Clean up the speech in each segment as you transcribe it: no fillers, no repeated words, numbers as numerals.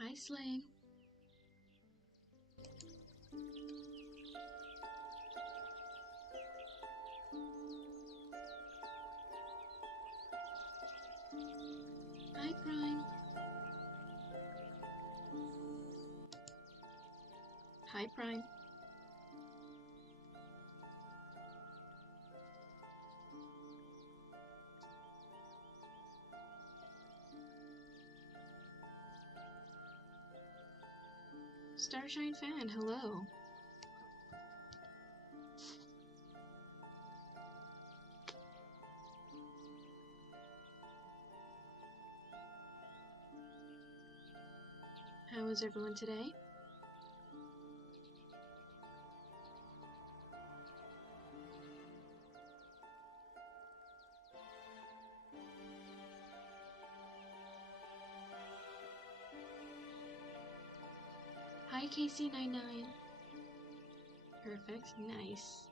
Hi, Slang. Hi, Prime. Hi, Prime. Starshine fan, hello. How is everyone today? Hi, KC99. Perfect, nice.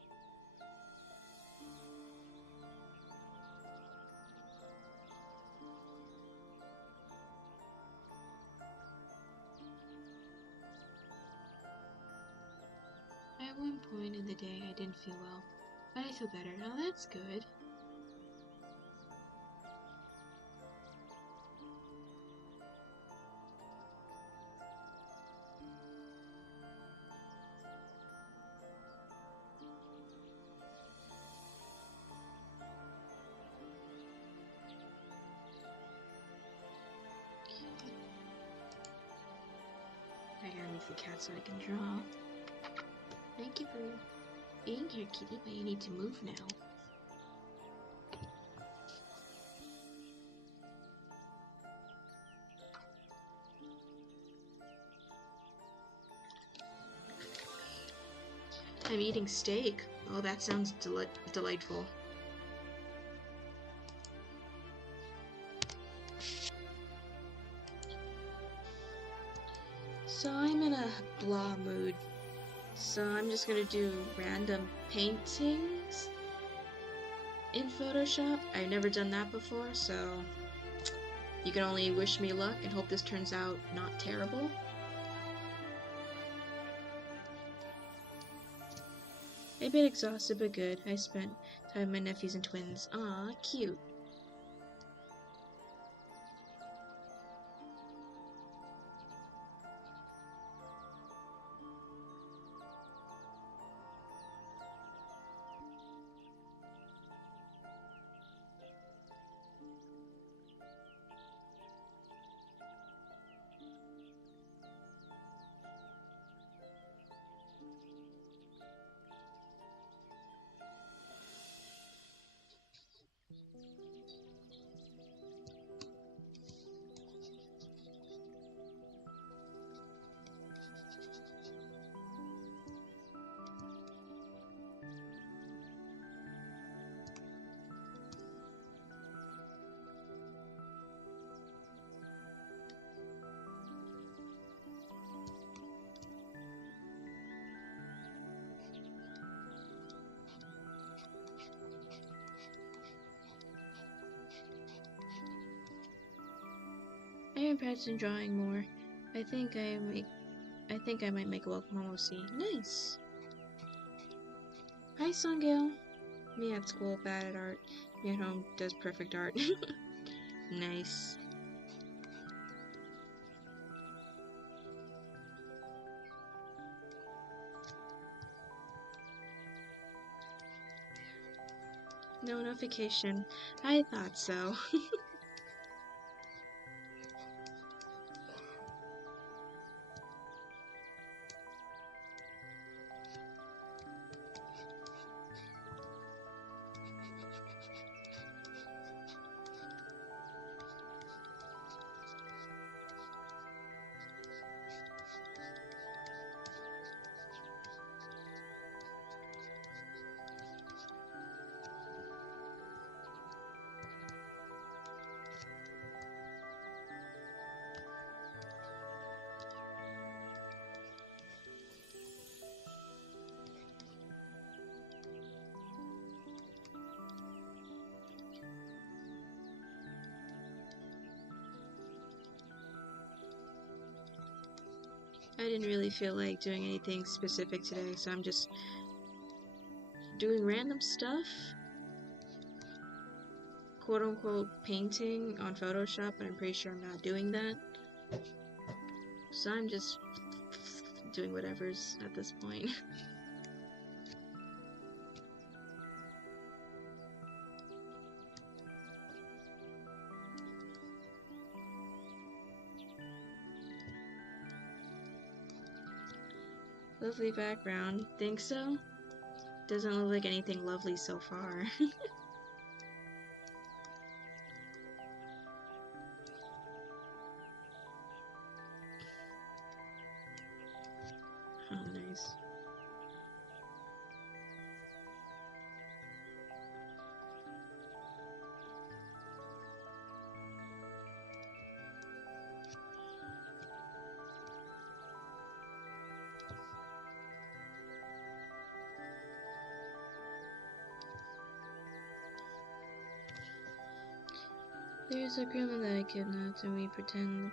At one point in the day, I didn't feel well, but I feel better now. That's good. I gotta move the cat so I can draw. Thank you for being here, kitty, but you need to move now. I'm eating steak. Oh, that sounds delightful. So I'm in a blah mood. So I'm just gonna do random paintings in Photoshop. I've never done that before, so you can only wish me luck and hope this turns out not terrible. A bit exhausted but good. I spent time with my nephews and twins. Aw, cute. I am practicing drawing more. I think I might make a welcome home OC. Nice. Hi, Sungil. Me at school, bad at art. Me at home, does perfect art. Nice. No notification. I thought so. I didn't really feel like doing anything specific today, so I'm just doing random stuff. Quote unquote painting on Photoshop, but I'm pretty sure I'm not doing that. So I'm just doing whatever's at this point. Lovely background. Think so? Doesn't look like anything lovely so far. Oh, nice. There's a criminal that I kidnapped and we pretend.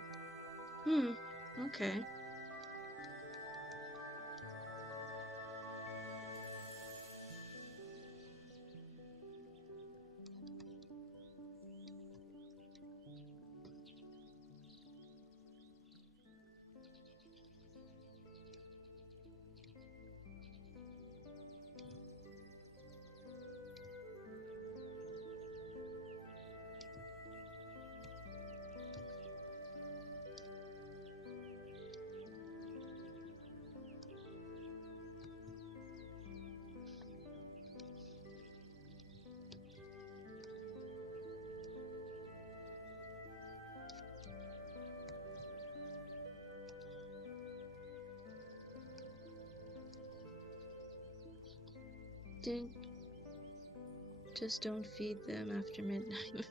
Okay. Just don't feed them after midnight.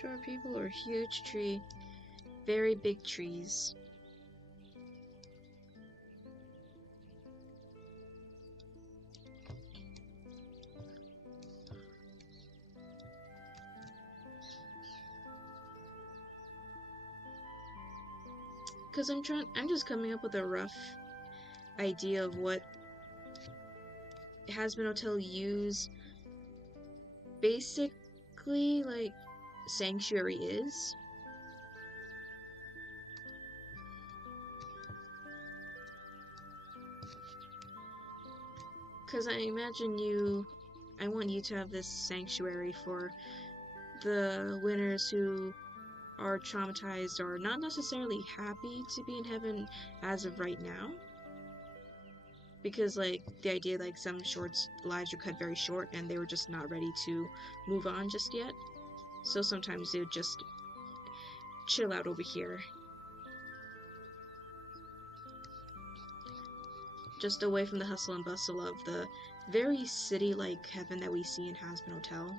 Short people or huge tree. Very big trees. Cause I'm just coming up with a rough idea of what Hazbin Hotel use basically like sanctuary is. Cause I imagine I want you to have this sanctuary for the winners who are traumatized or not necessarily happy to be in heaven as of right now. Because like the idea like some shorts lives are cut very short and they were just not ready to move on just yet. So sometimes they would just chill out over here. Just away from the hustle and bustle of the very city-like heaven that we see in Hazbin Hotel.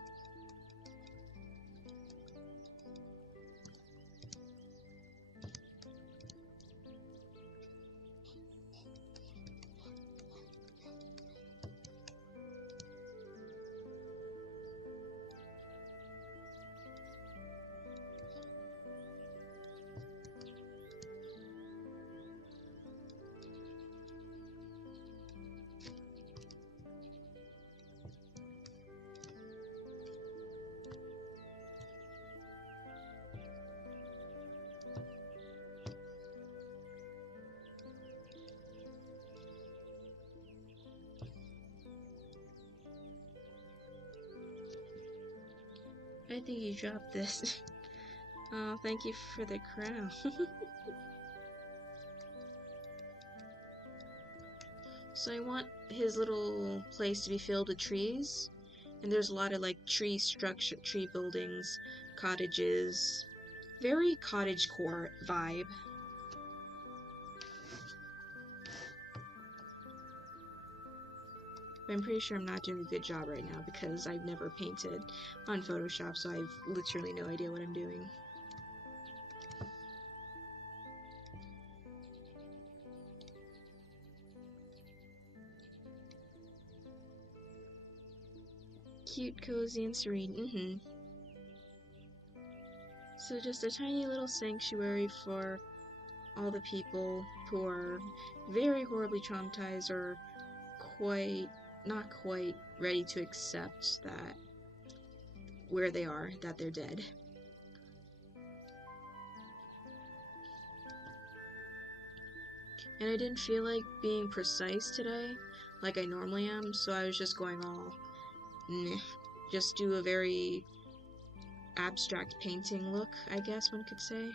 I think you dropped this. Oh, thank you for the crown. So I want his little place to be filled with trees. And there's a lot of like tree buildings, cottages, very cottagecore vibe. But I'm pretty sure I'm not doing a good job right now because I've never painted on Photoshop, so I've literally no idea what I'm doing. Cute, cozy, and serene. So just a tiny little sanctuary for all the people who are very horribly traumatized or not quite ready to accept that where they are, that they're dead. And I didn't feel like being precise today, like I normally am, so I was just going all, meh. Just do a very abstract painting look, I guess one could say.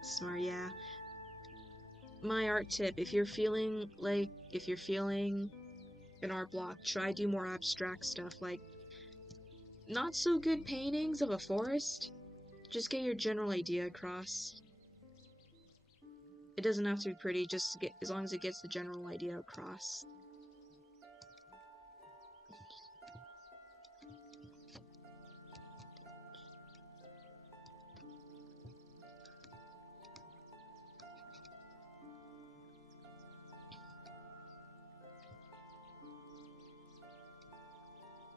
Smart, yeah. My art tip, if you're feeling an art block, try do more abstract stuff, like not so good paintings of a forest. Just get your general idea across. It doesn't have to be pretty, just as long as it gets the general idea across.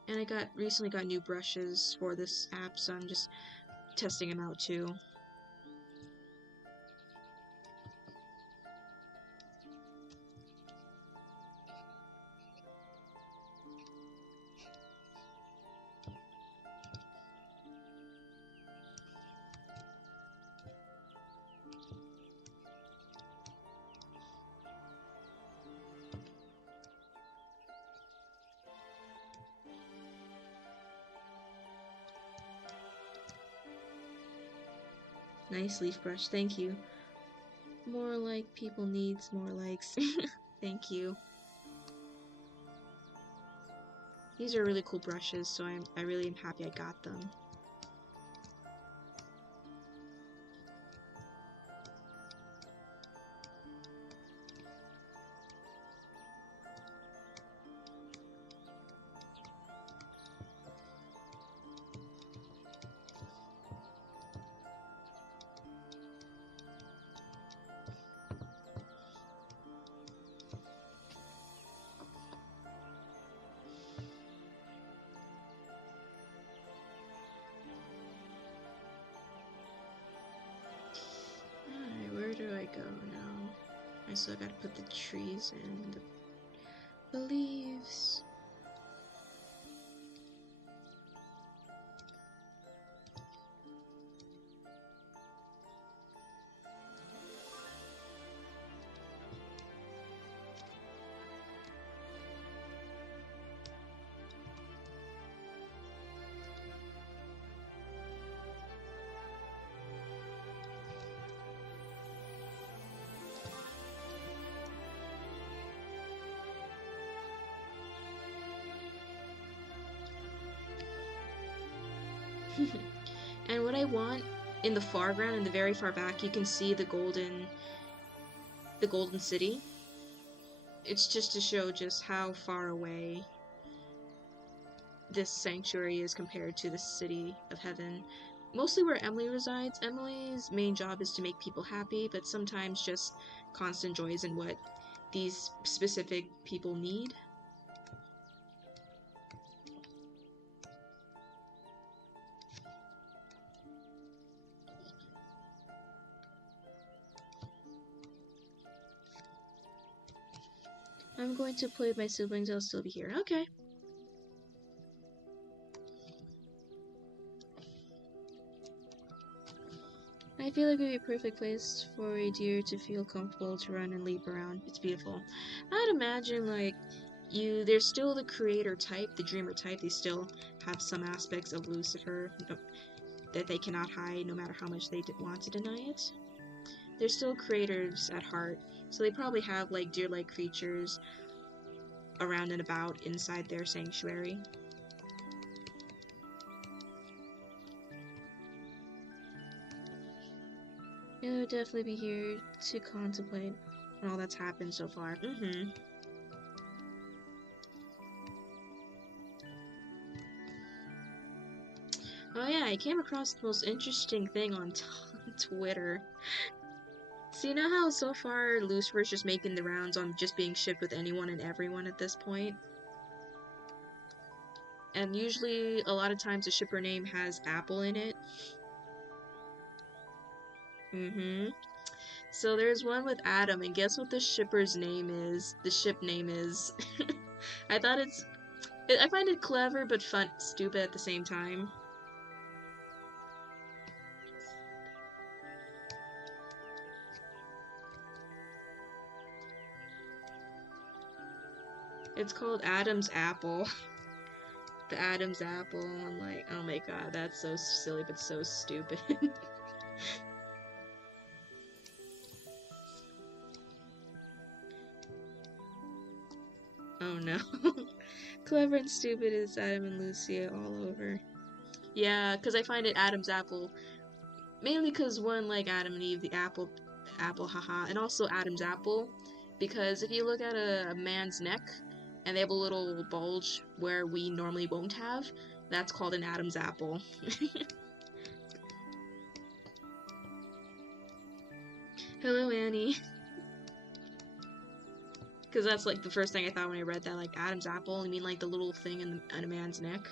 And I recently got new brushes for this app, so I'm just testing them out too. Nice leaf brush, thank you. More like people needs more likes. Thank you. These are really cool brushes, so I really am happy I got them. Alright, where do I go now? I still gotta put the trees and the leaves. And what I want in the foreground, in the very far back, you can see the golden city. It's just to show just how far away this sanctuary is compared to the city of heaven. Mostly where Emily resides. Emily's main job is to make people happy, but sometimes just constant joy isn't what these specific people need. I'm going to play with my siblings, I'll still be here. Okay. I I feel like it would be a perfect place for a deer to feel comfortable to run and leap around. It's beautiful. I'd imagine, like, there's still the creator type, the dreamer type. They still have some aspects of Lucifer that they cannot hide no matter how much they want to deny it. They're still creators at heart, so they probably have, like, deer-like creatures around and about inside their sanctuary. You'll definitely be here to contemplate on all that's happened so far. Oh yeah, I came across the most interesting thing on Twitter. So you know how so far Lucifer's just making the rounds on just being shipped with anyone and everyone at this point? And usually, a lot of times, the shipper name has Apple in it. So there's one with Adam, and guess what the shipper's name is? The ship name is... I find it clever, but stupid at the same time. It's called Adam's Apple. The Adam's Apple. I'm like, oh my god, that's so silly, but so stupid. Oh no. Clever and stupid is Adam and Lucia all over. Yeah, because I find it Adam's Apple. Mainly because one, like Adam and Eve, the apple, haha, and also Adam's Apple. Because if you look at a man's neck, and they have a little bulge where we normally won't have, that's called an Adam's Apple. Hello, Annie. Because that's like the first thing I thought when I read that, like Adam's Apple. You mean like the little thing in a man's neck?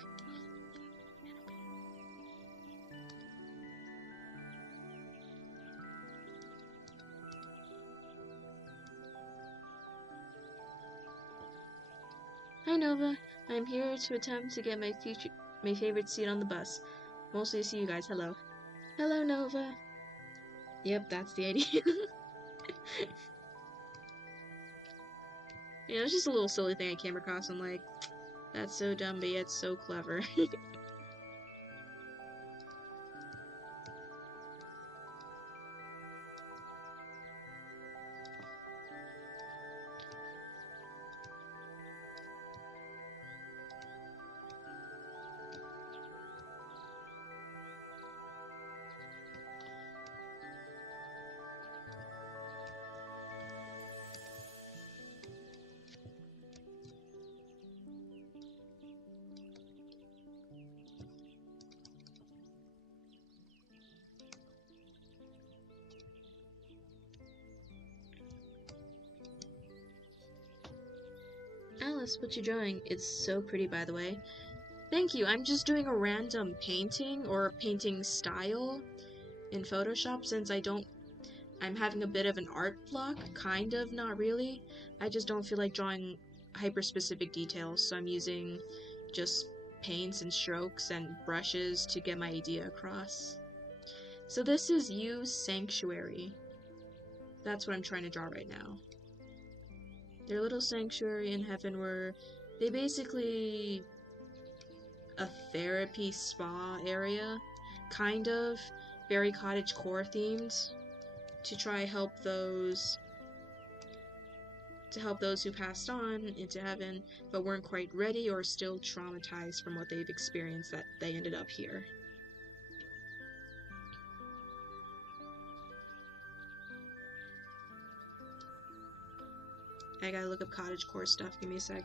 Hi Nova, I'm here to attempt to get my favorite seat on the bus. Mostly to see you guys. Hello. Hello Nova. Yep, that's the idea. Yeah, it's just a little silly thing I came across. I'm like, that's so dumb, but yet so clever. Alice, what you drawing? It's so pretty, by the way. Thank you. I'm just doing a random painting or painting style in Photoshop since I'm having a bit of an art block, kind of, not really. I just don't feel like drawing hyper-specific details, so I'm using just paints and strokes and brushes to get my idea across. So this is Yu's Sanctuary. That's what I'm trying to draw right now. Their little sanctuary in heaven where they basically a therapy spa area, kind of, very cottagecore themed, to try help those who passed on into heaven but weren't quite ready or still traumatized from what they've experienced that they ended up here. I gotta look up cottagecore stuff, give me a sec.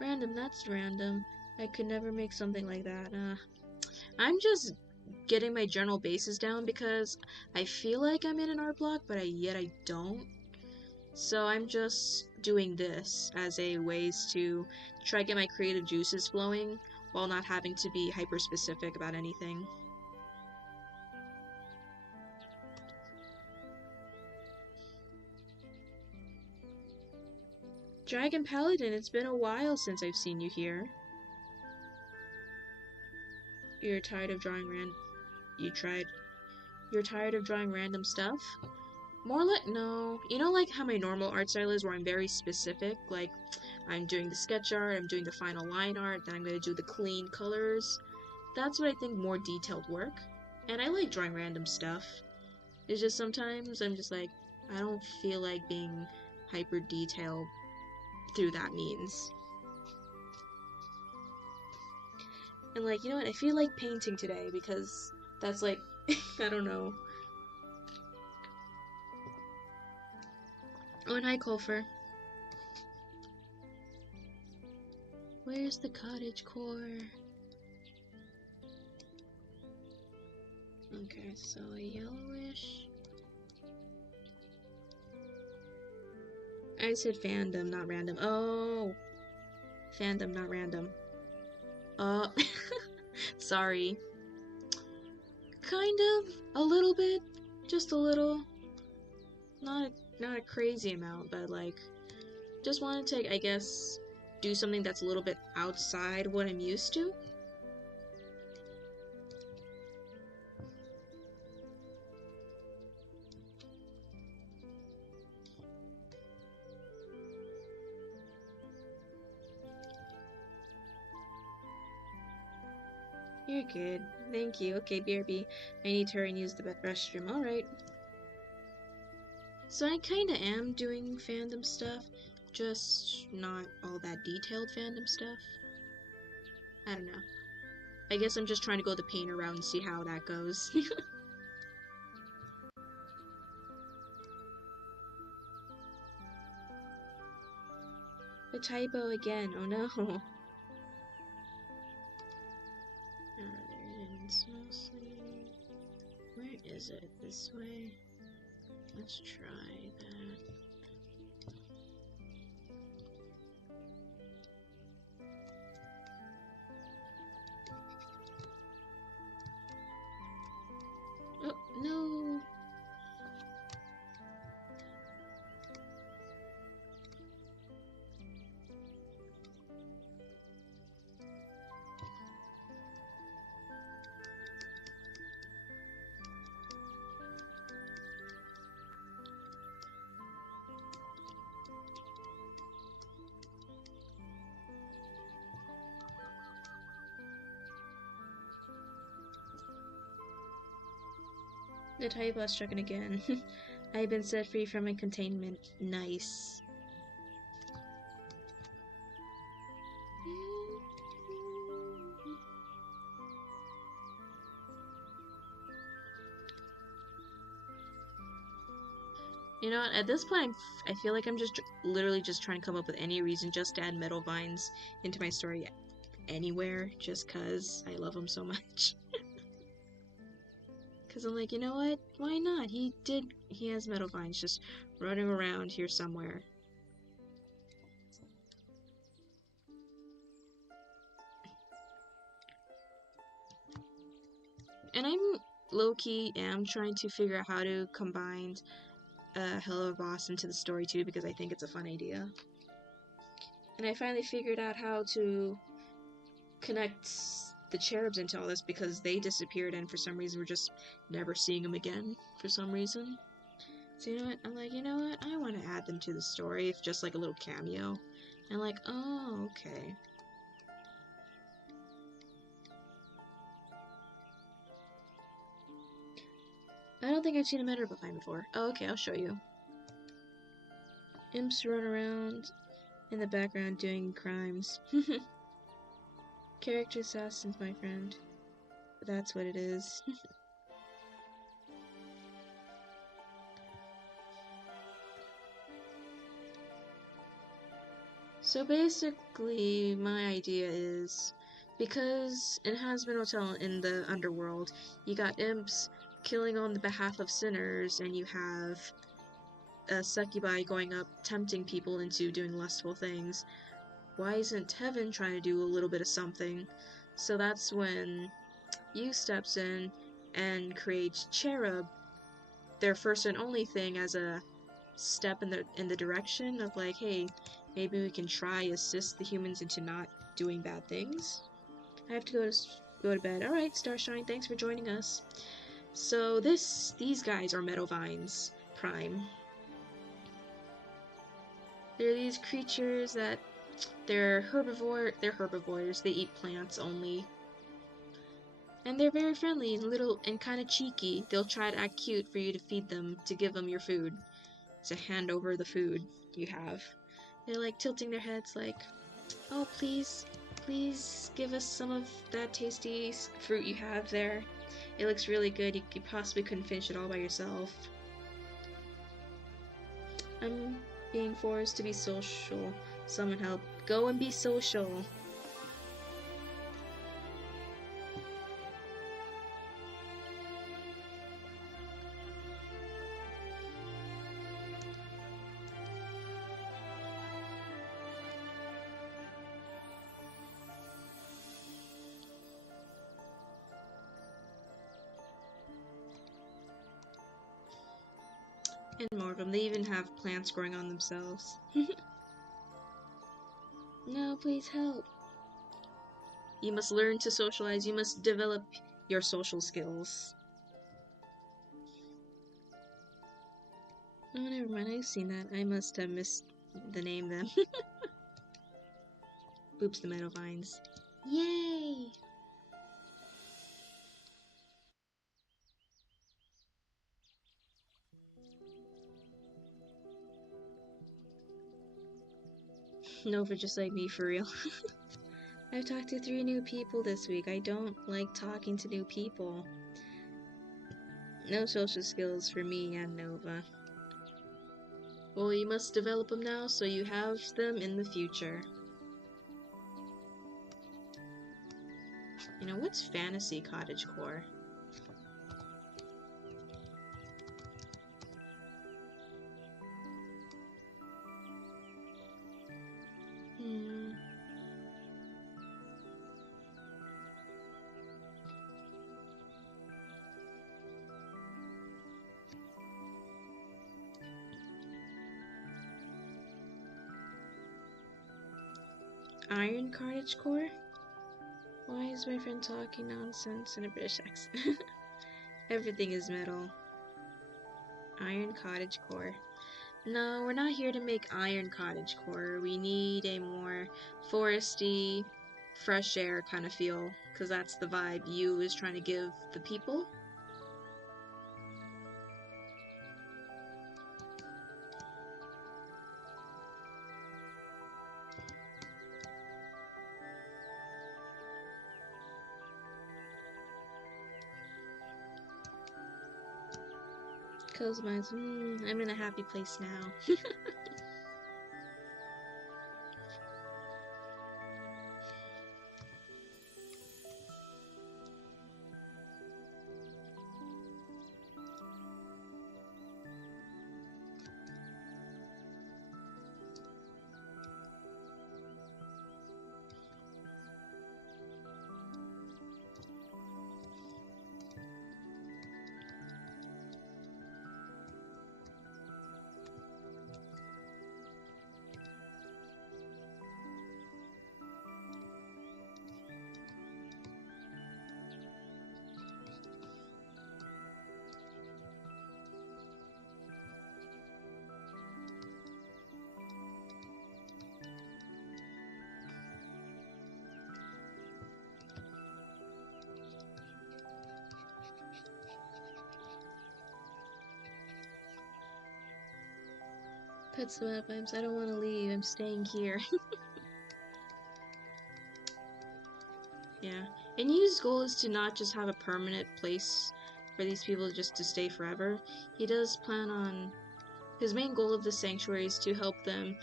Random, that's random. I could never make something like that. I'm just getting my general bases down because I feel like I'm in an art block, but yet I don't. So I'm just doing this as a ways to try to get my creative juices flowing while not having to be hyper specific about anything. Dragon Paladin, it's been a while since I've seen you here. You're tired of drawing You're tired of drawing random stuff? More like, no. You know, like how my normal art style is, where I'm very specific? Like, I'm doing the sketch art, I'm doing the final line art, then I'm gonna do the clean colors. That's what I think more detailed work. And I like drawing random stuff. It's just sometimes I'm just like, I don't feel like being hyper detailed through that means. And like, you know what, I feel like painting today because that's like, I don't know. Oh, and hi, Colfer. Where's the cottage core? Okay, so a yellowish. I said fandom, not random. Oh, fandom, not random. Sorry. Kind of, a little bit, just a little. Not a crazy amount, but like, just want to, I guess, do something that's a little bit outside what I'm used to. You're good. Thank you. Okay, BRB. I need to hurry and use the restroom. Alright. So I kinda am doing fandom stuff, just not all that detailed fandom stuff. I don't know. I guess I'm just trying to go the paint around and see how that goes. A typo again, oh no. Mostly... Where is it? This way? Let's try that. Oh, no! The typo struck again. I've been set free from my containment. Nice. You know what, at this point, I feel like I'm just literally just trying to come up with any reason just to add metal vines into my story anywhere, just cause I love them so much. Cause I'm like, you know what, why not? He has metal vines just running around here somewhere. And I'm low-key am trying to figure out how to combine Hello Boss into the story too, because I think it's a fun idea. And I finally figured out how to connect the cherubs into all this because they disappeared and for some reason we're just never seeing them again for some reason. So you know what, I'm like, you know what, I want to add them to the story, if just like a little cameo. And like, oh, okay. I don't think I've seen a meta vine before. Oh, okay, I'll show you. Imps run around in the background doing crimes. Character assassins, my friend. That's what it is. So basically, my idea is, because in Hazbin Hotel in the underworld, you got imps killing on the behalf of sinners, and you have succubi going up tempting people into doing lustful things. Why isn't heaven trying to do a little bit of something? So that's when you steps in and creates cherub, their first and only thing, as a step in the direction of like, hey, maybe we can try assist the humans into not doing bad things. I have to go to go to bed. Alright, Starshine, thanks for joining us. So these guys are Meadow Vines Prime. They're these creatures that they're herbivores, they eat plants only. And they're very friendly and little and kind of cheeky. They'll try to act cute for you to feed them, to give them your food, to hand over the food you have. They're like tilting their heads like, oh, please give us some of that tasty fruit you have there. It looks really good. You possibly couldn't finish it all by yourself. I'm being forced to be social. Someone help. Go and be social. And more of them. They even have plants growing on themselves. No, please help. You must learn to socialize. You must develop your social skills. Oh, never mind. I've seen that. I must have missed the name then. Oops, the Meadow Vines. Yay! Nova just like me, for real. I've talked to 3 new people this week. I don't like talking to new people. No social skills for me and Nova. Well, you must develop them now so you have them in the future. You know, what's fantasy cottagecore? Iron cottagecore? Why is my friend talking nonsense in a British accent? Everything is metal. Iron cottagecore. No, we're not here to make iron cottagecore. We need a more foresty, fresh air kind of feel, because that's the vibe you is trying to give the people. Close my eyes. I'm in a happy place now. That's the vibes. I don't want to leave. I'm staying here. Yeah. And Yu's goal is to not just have a permanent place for these people just to stay forever. He does plan on... His main goal of the sanctuary is to help them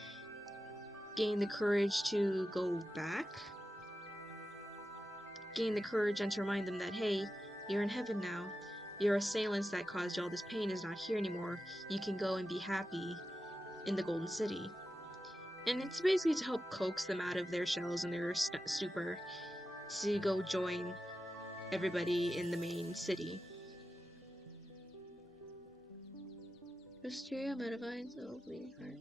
gain the courage to go back. Gain the courage and to remind them that, hey, you're in heaven now. Your assailants that caused you all this pain is not here anymore. You can go and be happy in the Golden City. And it's basically to help coax them out of their shells and their stupor to go join everybody in the main city. Wisteria, Metavines, oh, bleeding heart.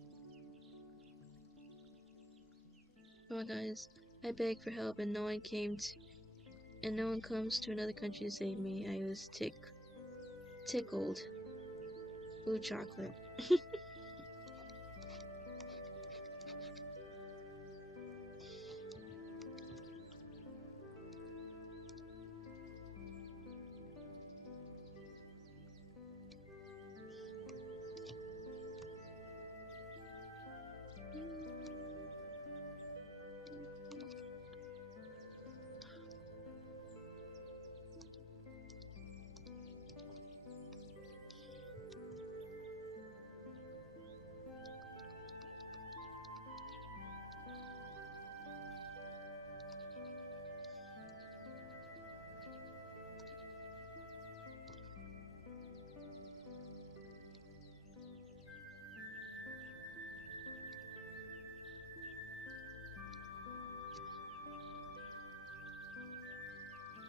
Come on, guys. I begged for help and no one came and no one comes to another country to save me. I was tickled. Ooh, chocolate.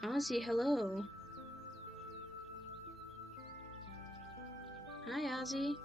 Ozzy, hello. Hi, Ozzy.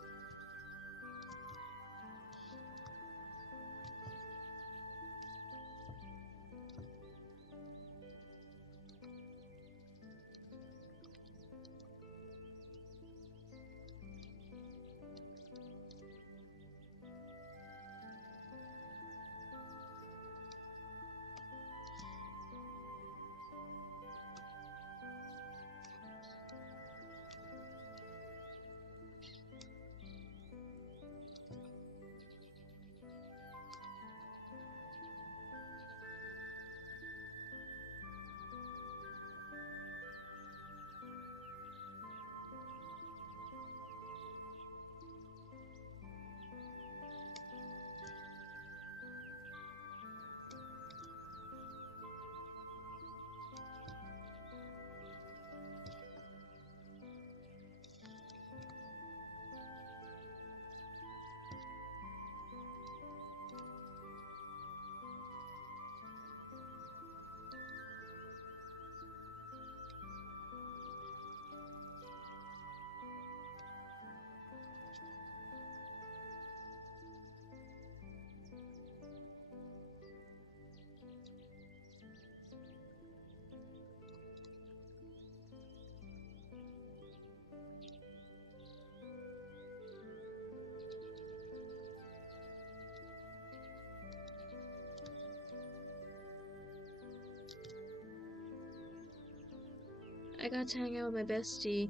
I got to hang out with my bestie.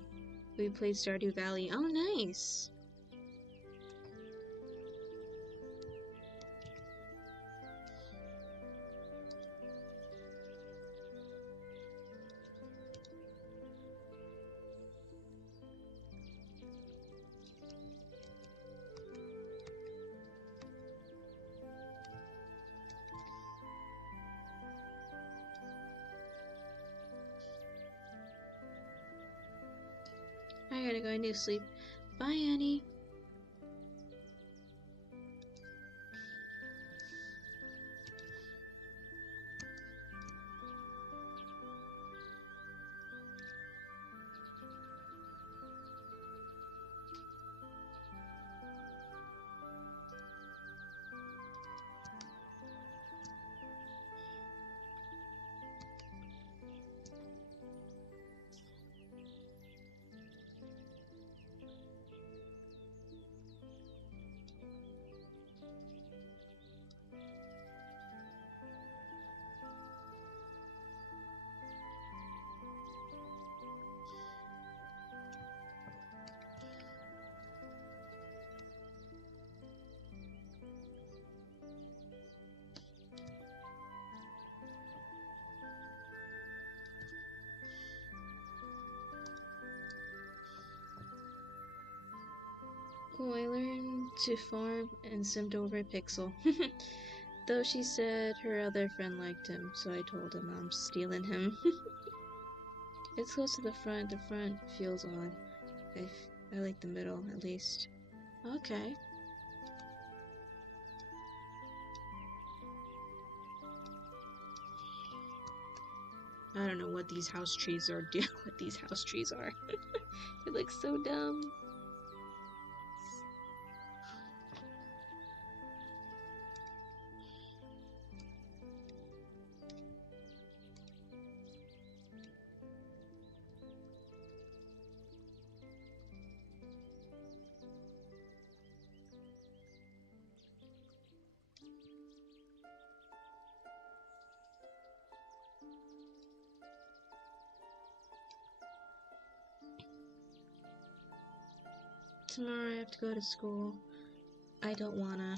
We played Stardew Valley. Oh, nice. I gotta go. I need to sleep. Bye, Annie. Cool, I learned to farm and simmed over a pixel. Though she said her other friend liked him, so I told him I'm stealing him. It's close to the front. The front feels odd. I like the middle, at least. Okay. I don't know what these house trees are doing. What these house trees are. They look so dumb. tomorrow I have to go to school. I don't wanna.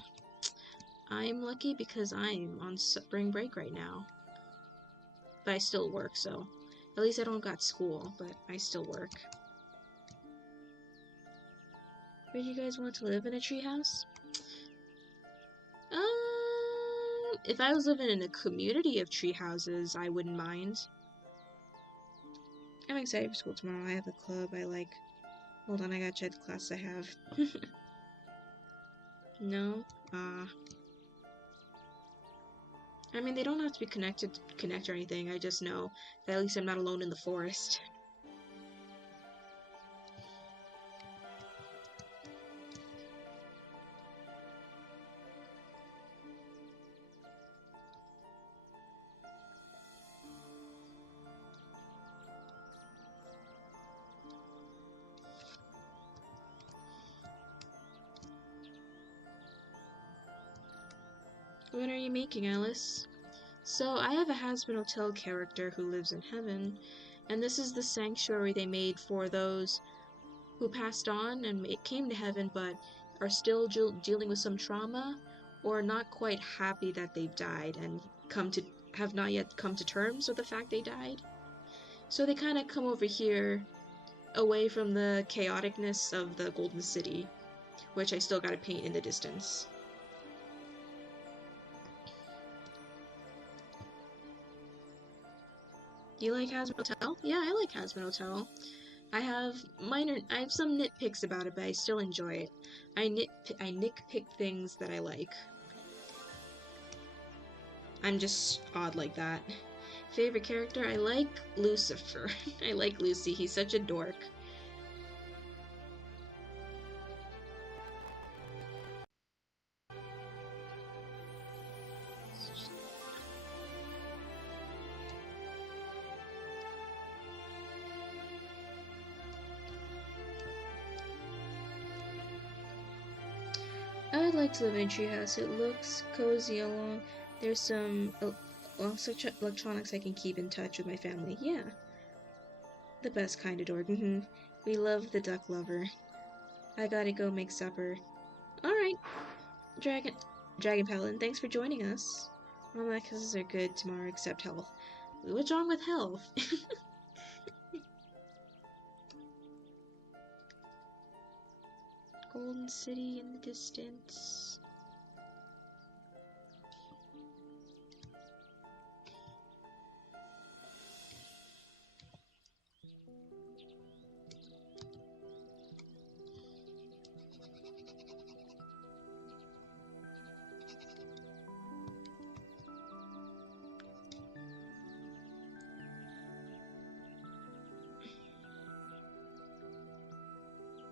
I'm lucky because I'm on spring break right now. But I still work, so at least I don't got school, but I still work. Where do you guys want to live in a treehouse? If I was living in a community of tree houses, I wouldn't mind. I'm excited for school tomorrow. I have a club I like. Hold on, I gotta check the class I have. No? I mean, they don't have to be connected or anything. I just know that at least I'm not alone in the forest. What are you making, Alice? So, I have a Hazbin Hotel character who lives in heaven, and this is the sanctuary they made for those who passed on and came to heaven but are still dealing with some trauma or not quite happy that they've died and have not yet come to terms with the fact they died. So they kind of come over here away from the chaoticness of the Golden City, which I still gotta paint in the distance. You like Hazbin Hotel? Yeah, I like Hazbin Hotel. I have some nitpicks about it, but I still enjoy it. I nitpick things that I like. I'm just odd like that. Favorite character? I like Lucifer. I like Lucy. He's such a dork. I'd like to live in a treehouse. It looks cozy along. There's some such electronics I can keep in touch with my family. Yeah. The best kind of dork. We love the duck lover. I gotta go make supper. Alright. Dragon Paladin, thanks for joining us. All my cousins are good tomorrow except health. What's wrong with health? Golden City in the distance.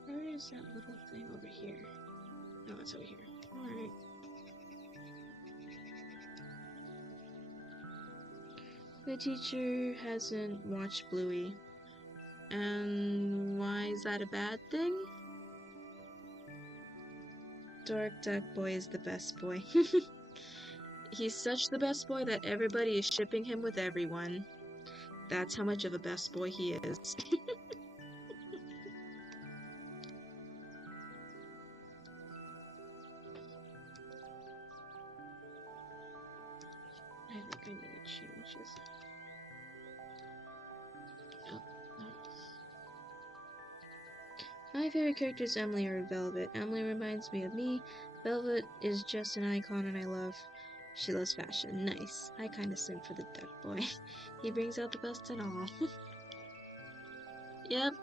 Where is that little thing over here? No, it's over here. Alright. The teacher hasn't watched Bluey. And why is that a bad thing? Dork Duck Boy is the best boy. He's such the best boy that everybody is shipping him with everyone. That's how much of a best boy he is. I think I need to change this. Oh, no. My favorite character is Emily or Velvet. Emily reminds me of me. Velvet is just an icon and I love. She loves fashion. Nice. I kinda simp for the duck boy. He brings out the best in all. Yep.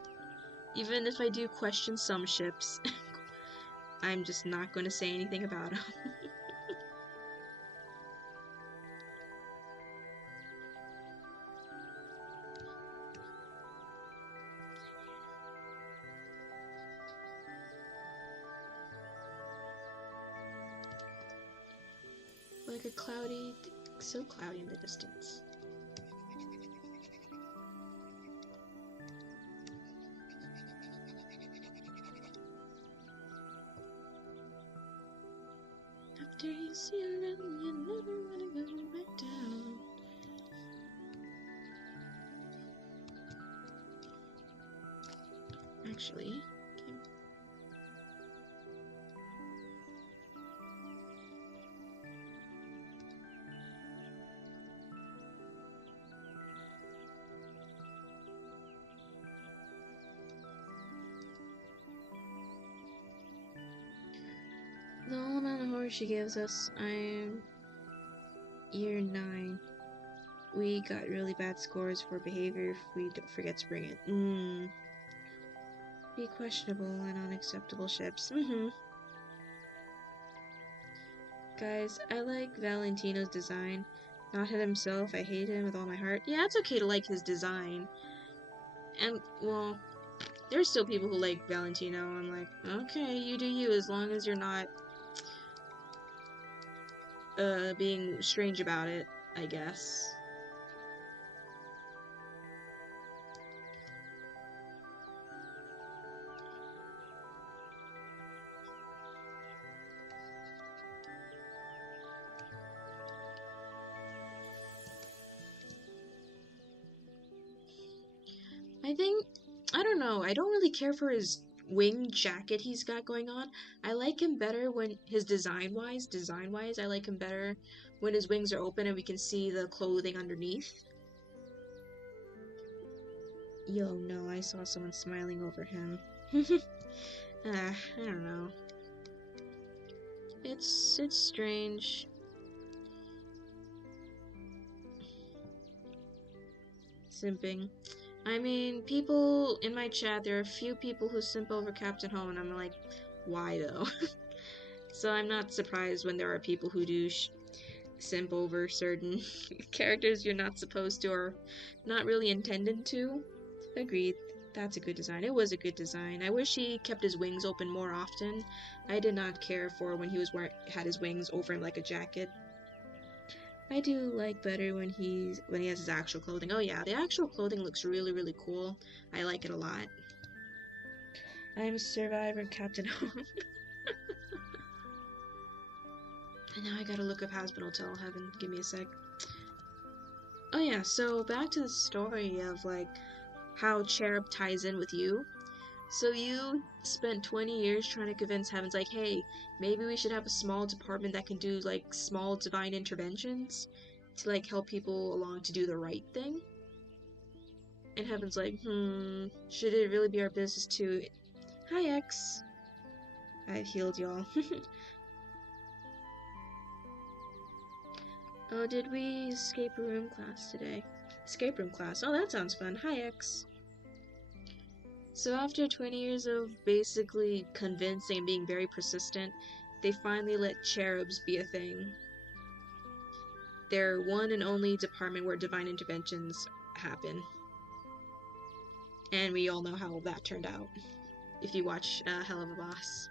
Even if I do question some ships, I'm just not going to say anything about them. Like a cloudy, so cloudy in the distance. After you see it, you never wanna go back down. Actually, she gives us. I'm year 9. We got really bad scores for behavior if we don't forget to bring it. Be questionable and unacceptable ships. Guys, I like Valentino's design. Not him himself, I hate him with all my heart. Yeah, it's okay to like his design. And, well, there's still people who like Valentino. I'm like, okay, you do you, as long as you're not, being strange about it, I guess. I don't know, I don't really care for his wing jacket he's got going on. I like him better when his design-wise, I like him better when his wings are open and we can see the clothing underneath. Yo, no, I saw someone smiling over him. I don't know. It's strange. Simping. I mean, people in my chat, there are a few people who simp over Captain Home, and I'm like, why though? So I'm not surprised when there are people who do simp over certain characters you're not supposed to or not really intended to. Agreed. That's a good design. It was a good design. I wish he kept his wings open more often. I did not care for when he was had his wings over him like a jacket. I do like better when he has his actual clothing. Oh yeah, the actual clothing looks really, really cool. I like it a lot. I'm Survivor Captain Home. And now I gotta look up Hazbin Hotel Heaven. Give me a sec. Oh yeah, so back to the story of like how Cherub ties in with you. So you spent 20 years trying to convince Heaven's like, hey, maybe we should have a small department that can do like small divine interventions to like help people along to do the right thing. And Heaven's like, should it really be our business to... Hi, X. I've healed y'all. Oh, did we escape room class today? Escape room class. Oh, that sounds fun. Hi, X. So after 20 years of basically convincing and being very persistent, they finally let cherubs be a thing. They're one and only department where divine interventions happen. And we all know how that turned out, if you watch Hell of a Boss.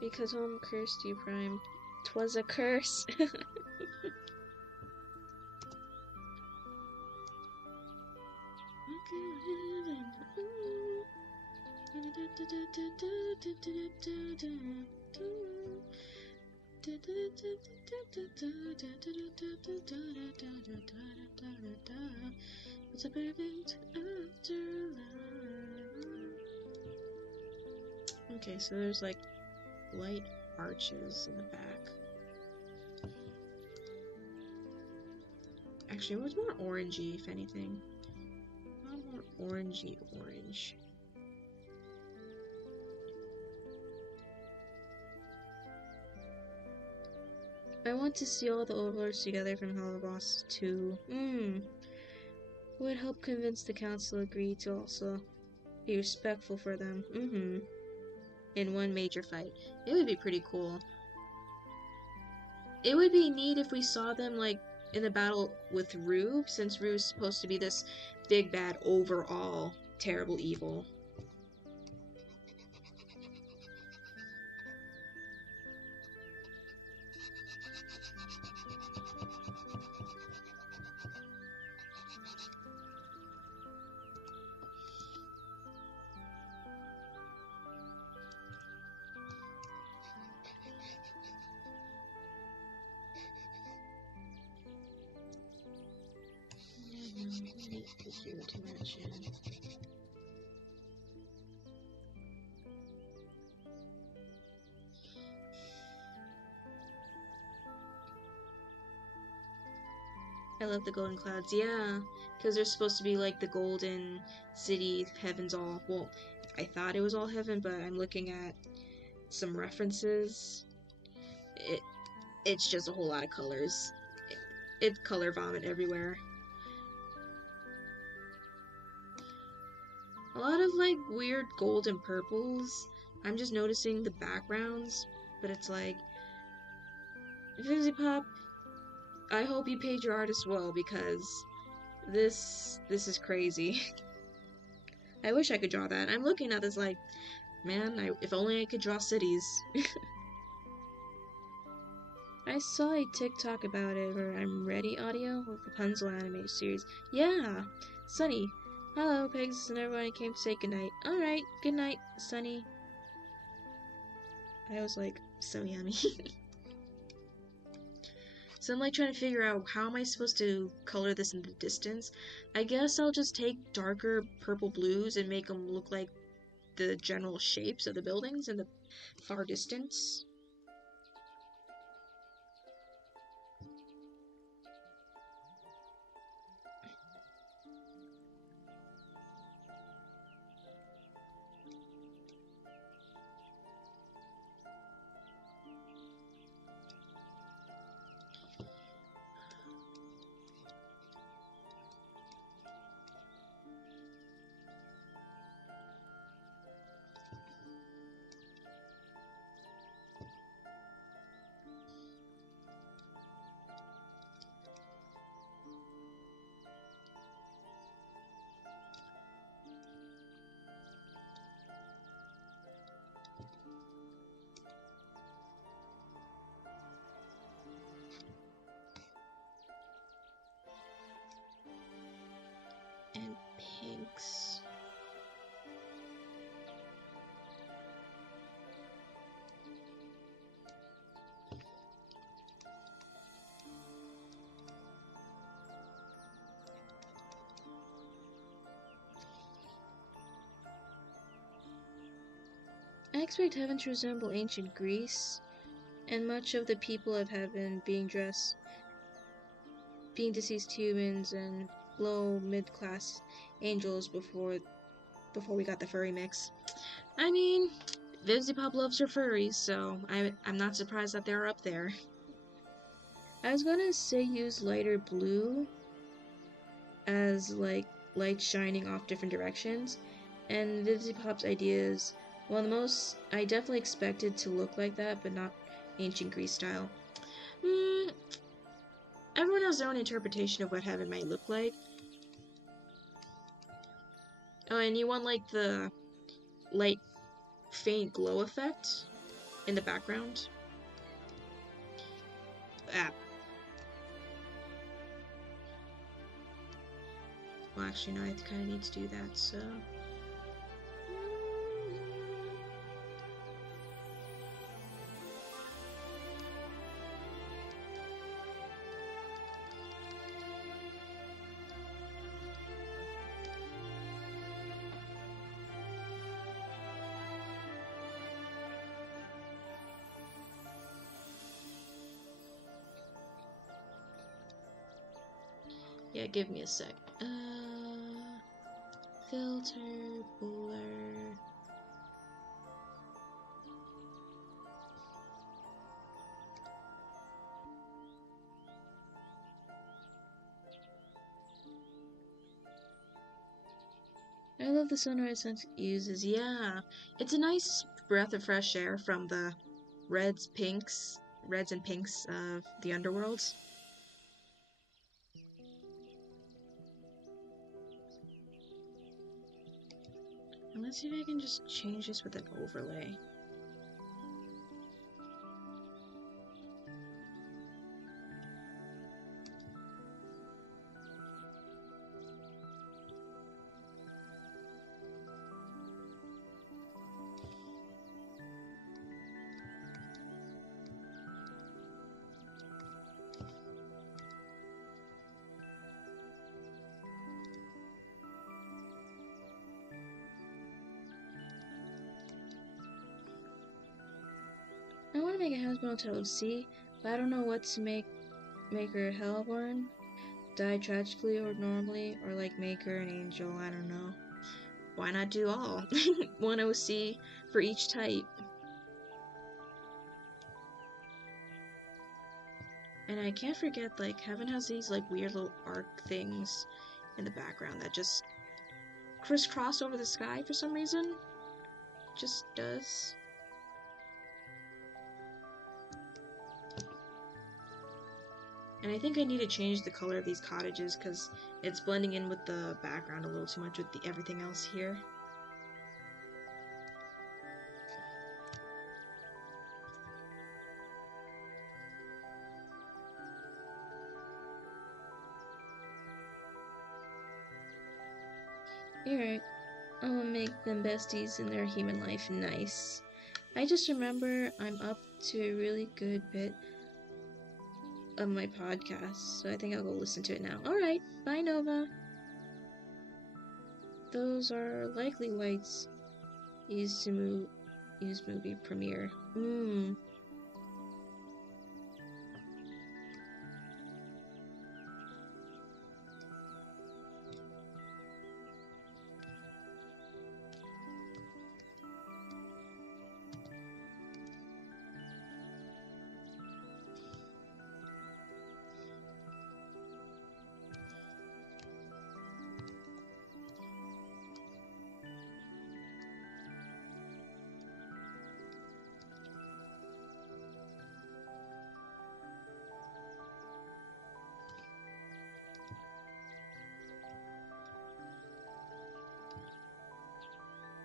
Because home cursed you, Prime. 'Twas a curse. What's a perfect afterlife? Okay, so there's like light arches in the back. Actually, it was more orangey, if anything. A lot more orangey orange. I want to see all the overlords together from Hell of a Boss 2. Would help convince the council agree to also be respectful for them. In one major fight. It would be pretty cool. It would be neat if we saw them like in a battle with Rube, since Rube's supposed to be this big bad overall terrible evil. To mention. I love the golden clouds. Yeah, because they're supposed to be like the golden city, heaven's all. Well, I thought it was all heaven, but I'm looking at some references. It it's just a whole lot of colors. It's color vomit everywhere. A lot of like weird gold and purples. I'm just noticing the backgrounds, but it's like Fizzy Pop, I hope you paid your artist well because this is crazy. I wish I could draw that. I'm looking at this like, man, if only I could draw cities. I saw a TikTok about it where I'm Ready audio with Rapunzel animated series. Yeah, Sunny. Hello, Pegasus and everyone came to say goodnight. Alright, good night, Sunny. I was like, so yummy. So I'm like trying to figure out how am I supposed to color this in the distance. I guess I'll just take darker purple blues and make them look like the general shapes of the buildings in the far distance. And pinks. I expect heaven to resemble ancient Greece, and much of the people of heaven being deceased humans and low mid-class angels before we got the furry mix. I mean, Vivzipop loves her furries, so I'm not surprised that they're up there. I was gonna say use lighter blue as like light shining off different directions, and Vivzipop's ideas, well, the most I definitely expected to look like that, but not ancient Greece style. Everyone has their own interpretation of what heaven might look like. Oh, and you want like the light faint glow effect in the background. Ah. Well, actually, no, I kind of need to do that, so... Yeah, give me a sec. Filter, blur... I love the sunrise scent it uses. Yeah, it's a nice breath of fresh air from the reds and pinks of the underworld. And let's see if I can just change this with an overlay. I want to make a husband to see, but I don't know what to make her hellborn. die tragically or normally, or like make her an angel, I don't know. Why not do all? One OC for each type. And I can't forget, like, Heaven has these, like, weird little arc things in the background that just crisscross over the sky for some reason. Just does. And I think I need to change the color of these cottages because it's blending in with the background a little too much with everything else here. Alright, I'll make them besties in their human life nice. I just remember I'm up to a really good bit of my podcast, so I think I'll go listen to it now. Alright, bye Nova. Those are likely lights used to use movie premiere.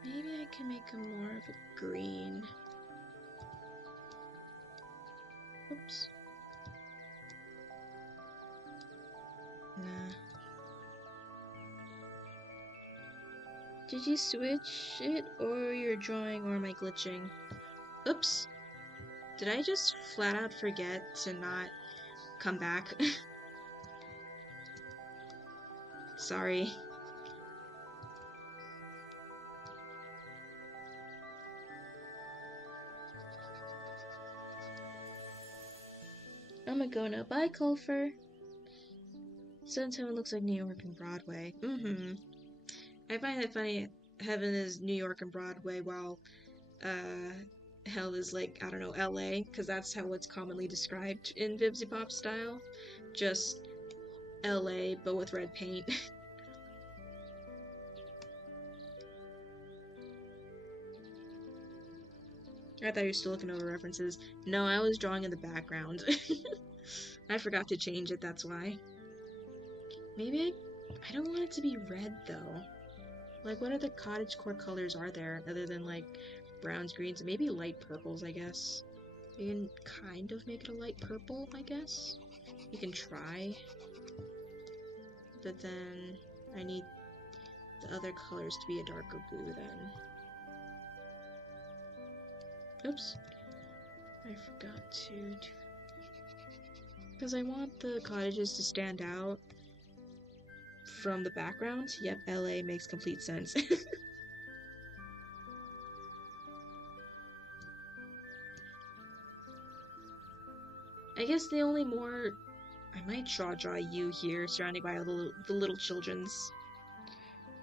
Maybe I can make him more of a green. Oops. Nah. Did you switch it, or you're drawing, or am I glitching? Oops. Did I just flat out forget to not come back? Sorry. I'm gonna go now. Bye, Culfer. Suntown looks like New York and Broadway. I find it funny, Heaven is New York and Broadway, while Hell is like, I don't know, LA, because that's how it's commonly described in Vibsy Pop style. Just LA, but with red paint. I thought you were still looking over references. No, I was drawing in the background. I forgot to change it, that's why. Maybe I don't want it to be red, though. Like, what other cottagecore colors are there, other than, like, browns, greens, maybe light purples, I guess. You can kind of make it a light purple, I guess. You can try. But then I need the other colors to be a darker blue, then. Oops. I forgot to... Because I want the cottages to stand out from the background. Yep, LA makes complete sense. I guess the only more... I might draw you here, surrounded by the little children's.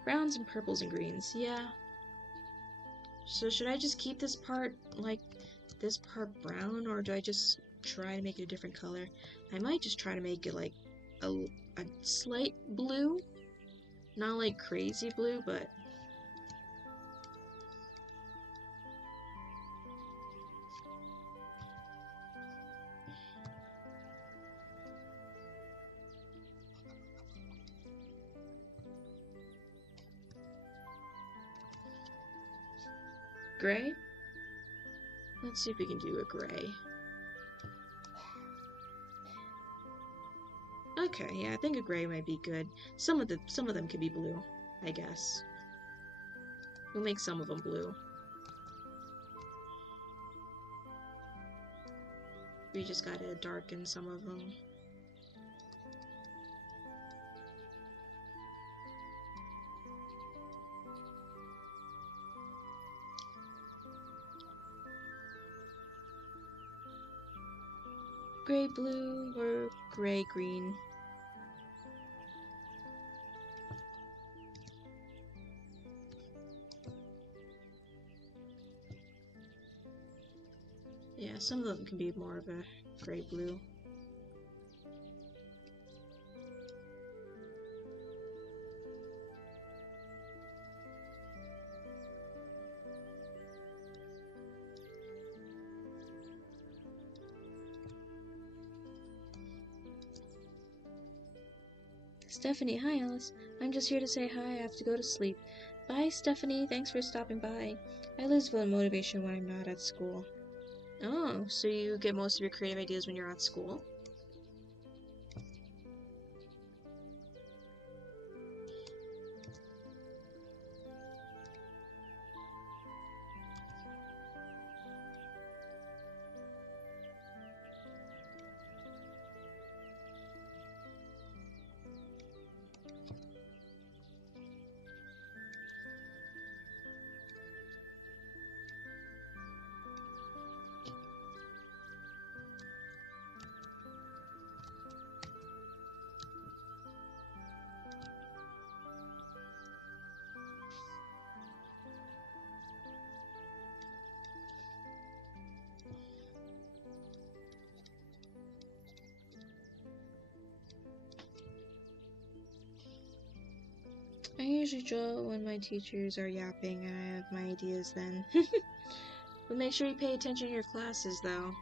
Browns and purples and greens, yeah. So should I just keep this part, like, this part brown, or do I just try to make it a different color? I might just try to make it, like, a slight blue. Not, like, crazy blue, but... Gray? Let's see if we can do a gray. Okay, yeah, I think a gray might be good. Some of them can be blue, I guess. We'll make some of them blue. We just gotta darken some of them. Gray blue or gray green. Yeah, some of them can be more of a gray-blue. Stephanie, hi Alice. I'm just here to say hi. I have to go to sleep. Bye, Stephanie. Thanks for stopping by. I lose motivation when I'm not at school. Oh, so you get most of your creative ideas when you're at school? I usually draw when my teachers are yapping and I have my ideas then. But make sure you pay attention to your classes, though.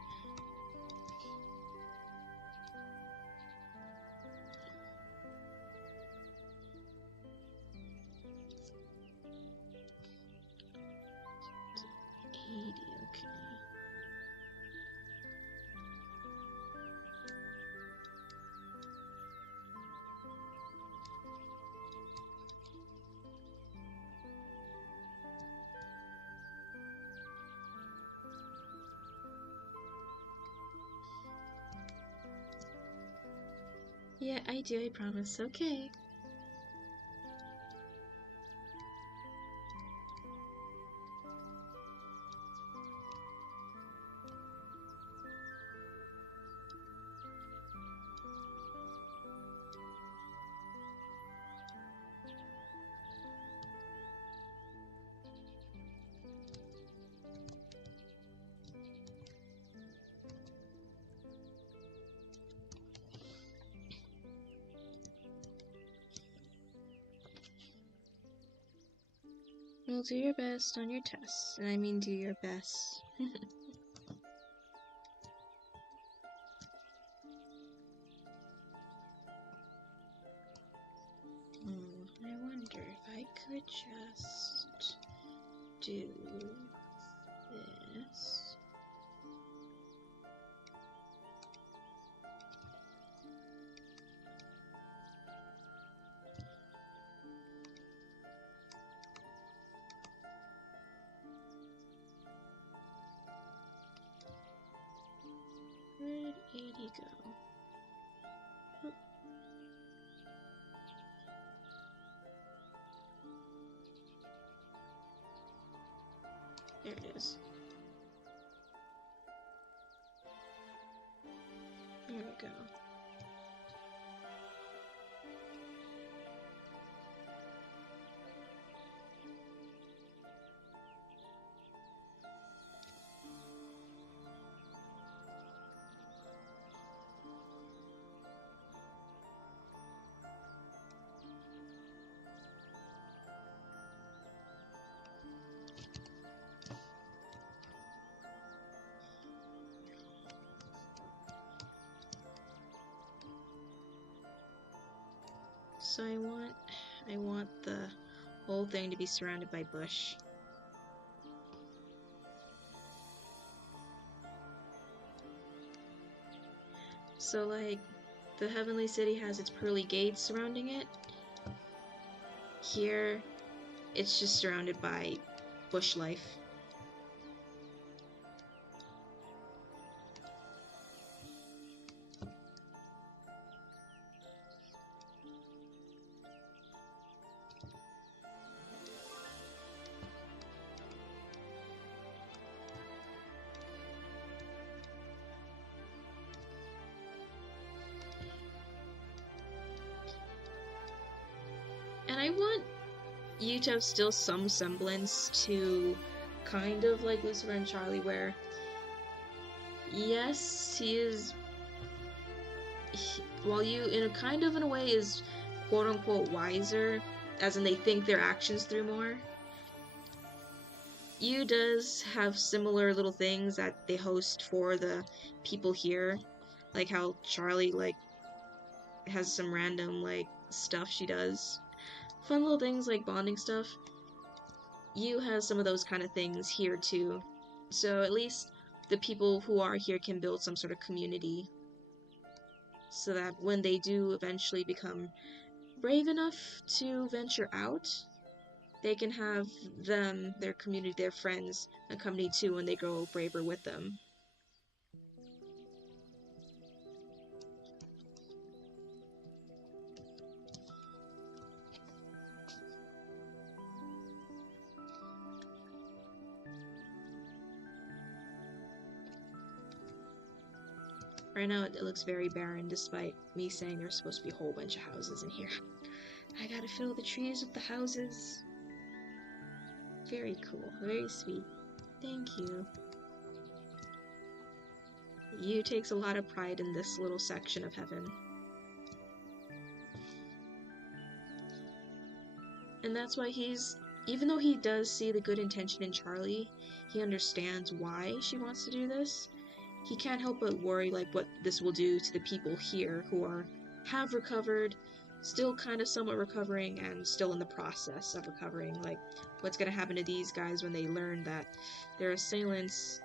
Okay. Yeah, I do, I promise. Okay. Well, do your best on your tests. And I mean do your best. I wonder if I could just do this. Where'd 80 go? Oh. There it is. There we go. So I want the whole thing to be surrounded by bush. So like, the Heavenly City has its pearly gates surrounding it. Here, it's just surrounded by bush life. And I want you to have still some semblance to kind of like Lucifer and Charlie, where yes, he is. While you, in a kind of in a way, is quote unquote wiser, as in they think their actions through more. You does have similar little things that they host for the people here, like how Charlie like has some random like stuff she does, fun little things like bonding stuff. You has some of those kind of things here too, so at least the people who are here can build some sort of community, so that when they do eventually become brave enough to venture out, they can have them, their community, their friends, accompany too when they grow braver with them. Right now, it looks very barren, despite me saying there's supposed to be a whole bunch of houses in here. I gotta fill the trees with the houses. Very cool, very sweet. Thank you. You takes a lot of pride in this little section of heaven. And that's why even though he does see the good intention in Charlie, he understands why she wants to do this. He can't help but worry like what this will do to the people here who have recovered, still kind of somewhat recovering, and still in the process of recovering. Like, what's gonna happen to these guys when they learn that their assailants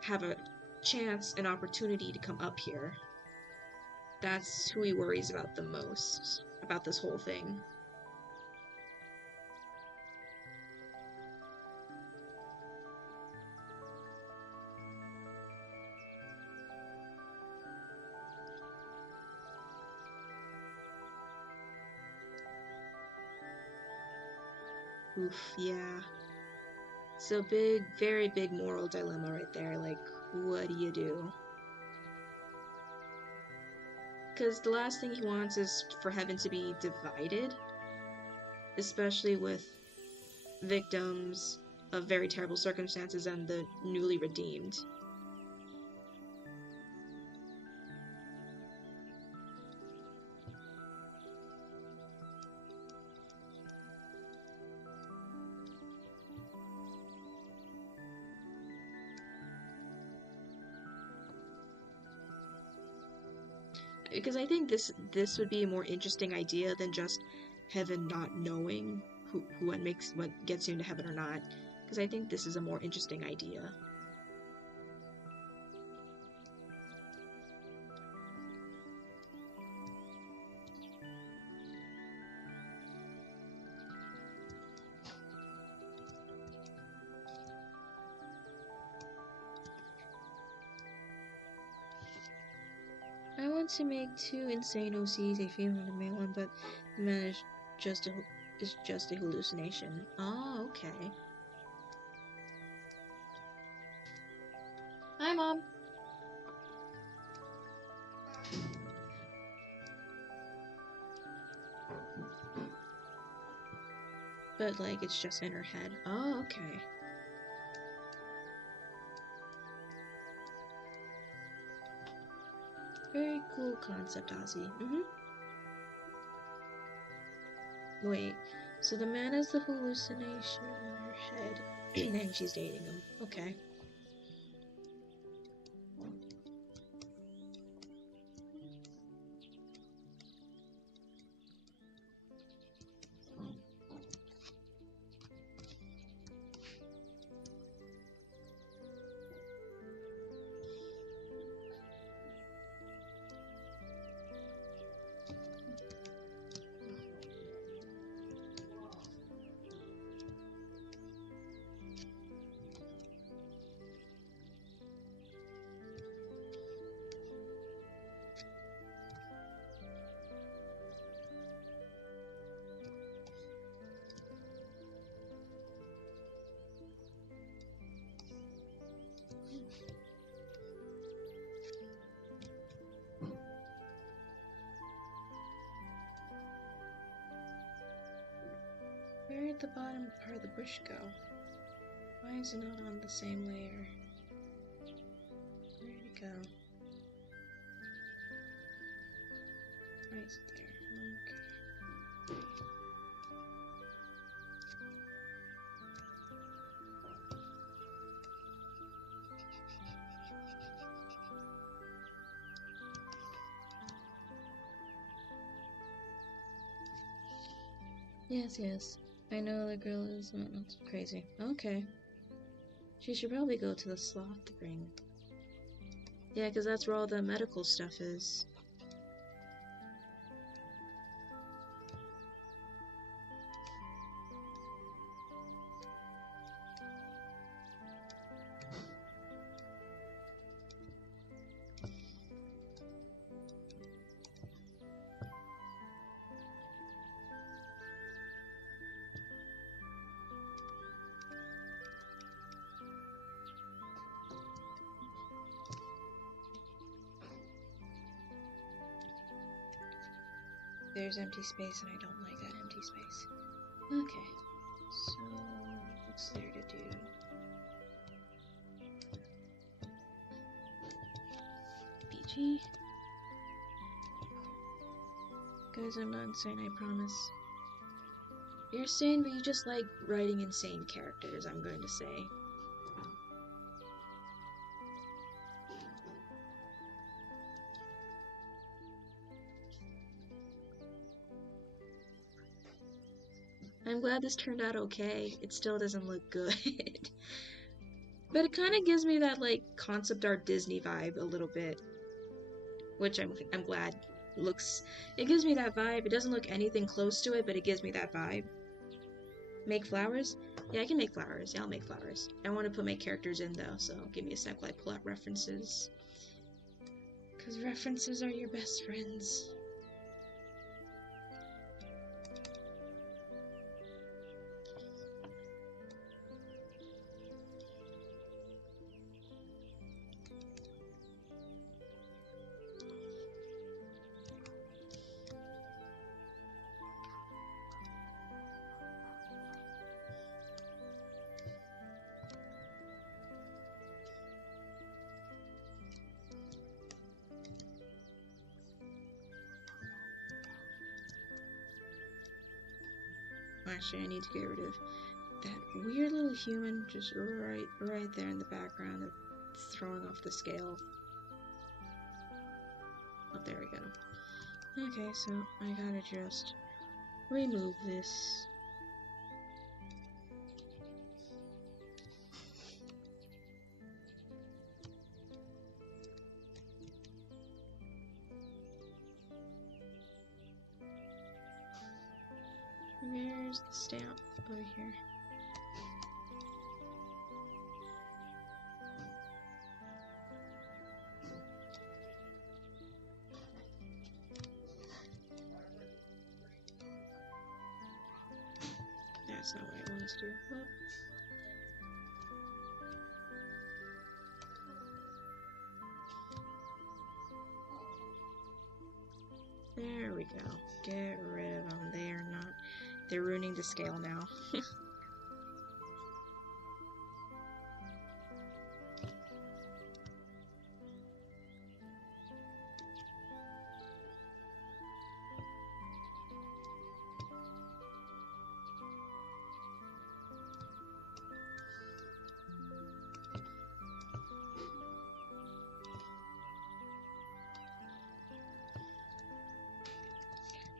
have a chance, an opportunity to come up here? That's who he worries about the most, about this whole thing. Oof, yeah. So big, very big moral dilemma right there. Like, what do you do? Because the last thing he wants is for heaven to be divided, especially with victims of very terrible circumstances and the newly redeemed. Because I think this would be a more interesting idea than just heaven not knowing what gets you into heaven or not. Because I think this is a more interesting idea. I want to make 2 insane OCs, a female and a male one, but the man is just a hallucination. Oh, okay. Hi, Mom. But like it's just in her head. Oh, okay. Very cool concept, Ozzy. Wait, so the man has the hallucination in her head, and she's dating him. Okay. Where did the bottom part of the bush go? Why is it not on the same layer? Where did it go. Right there. Okay. Yes, yes. I know the girl is not crazy. Okay. She should probably go to the sloth ring. Yeah, because that's where all the medical stuff is. There's empty space, and I don't like that empty space. Okay, so what's there to do? BG? Guys, I'm not insane, I promise. You're insane, but you just like writing insane characters, I'm going to say. I'm glad this turned out okay. It still doesn't look good. But it kind of gives me that, like, concept art Disney vibe a little bit. Which I'm glad looks... It gives me that vibe. It doesn't look anything close to it, but it gives me that vibe. Make flowers? Yeah, I can make flowers. Yeah, I'll make flowers. I want to put my characters in, though, so give me a sec while I pull out references. Because references are your best friends. Actually, I need to get rid of that weird little human just right there in the background that's throwing off the scale. Oh, there we go. Okay, so I gotta just remove this. Where's the stamp? Over here. That's not what I wanted to do. Oh. There we go. Get rid of them. They're ruining the scale now.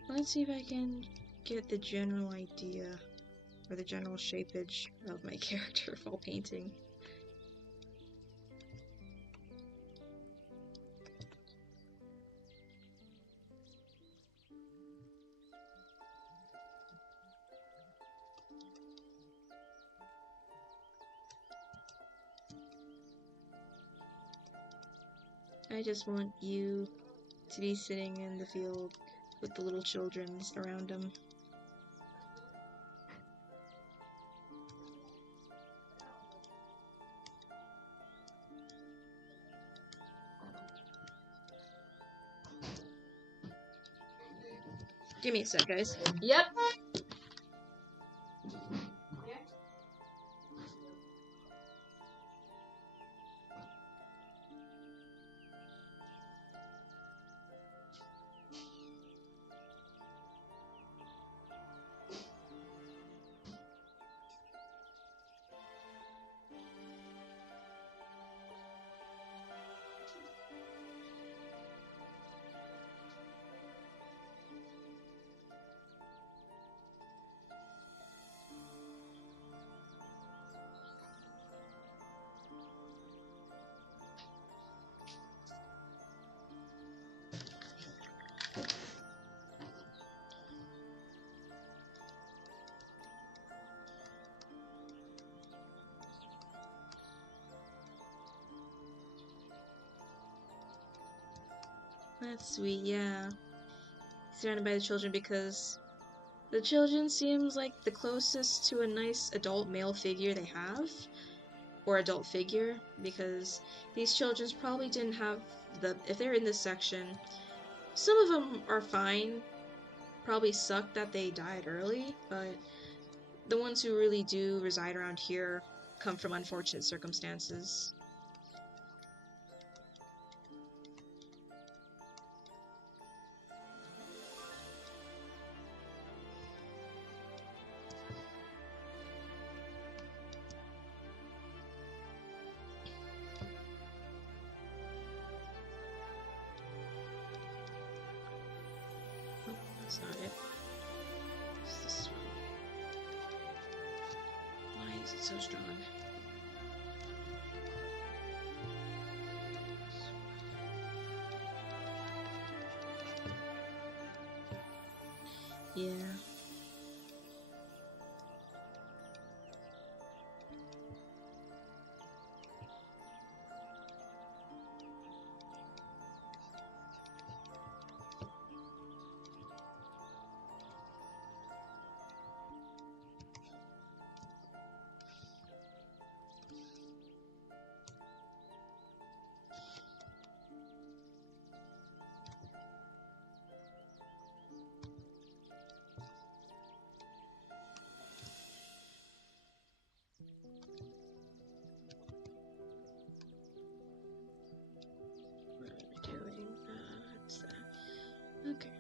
Let's see if I can get the general idea, or the general shapeage of my character while painting. I just want you to be sitting in the field with the little children around him. Give me a sec, guys. Yep. That's sweet, yeah. Surrounded by the children because the children seems like the closest to a nice adult male figure they have, or adult figure, because these children probably didn't have if they're in this section, some of them are fine, probably suck that they died early, but the ones who really do reside around here come from unfortunate circumstances. Oh, that's not it. It's this one. Why is it so strong? Yeah. What am I doing? What's that? Okay.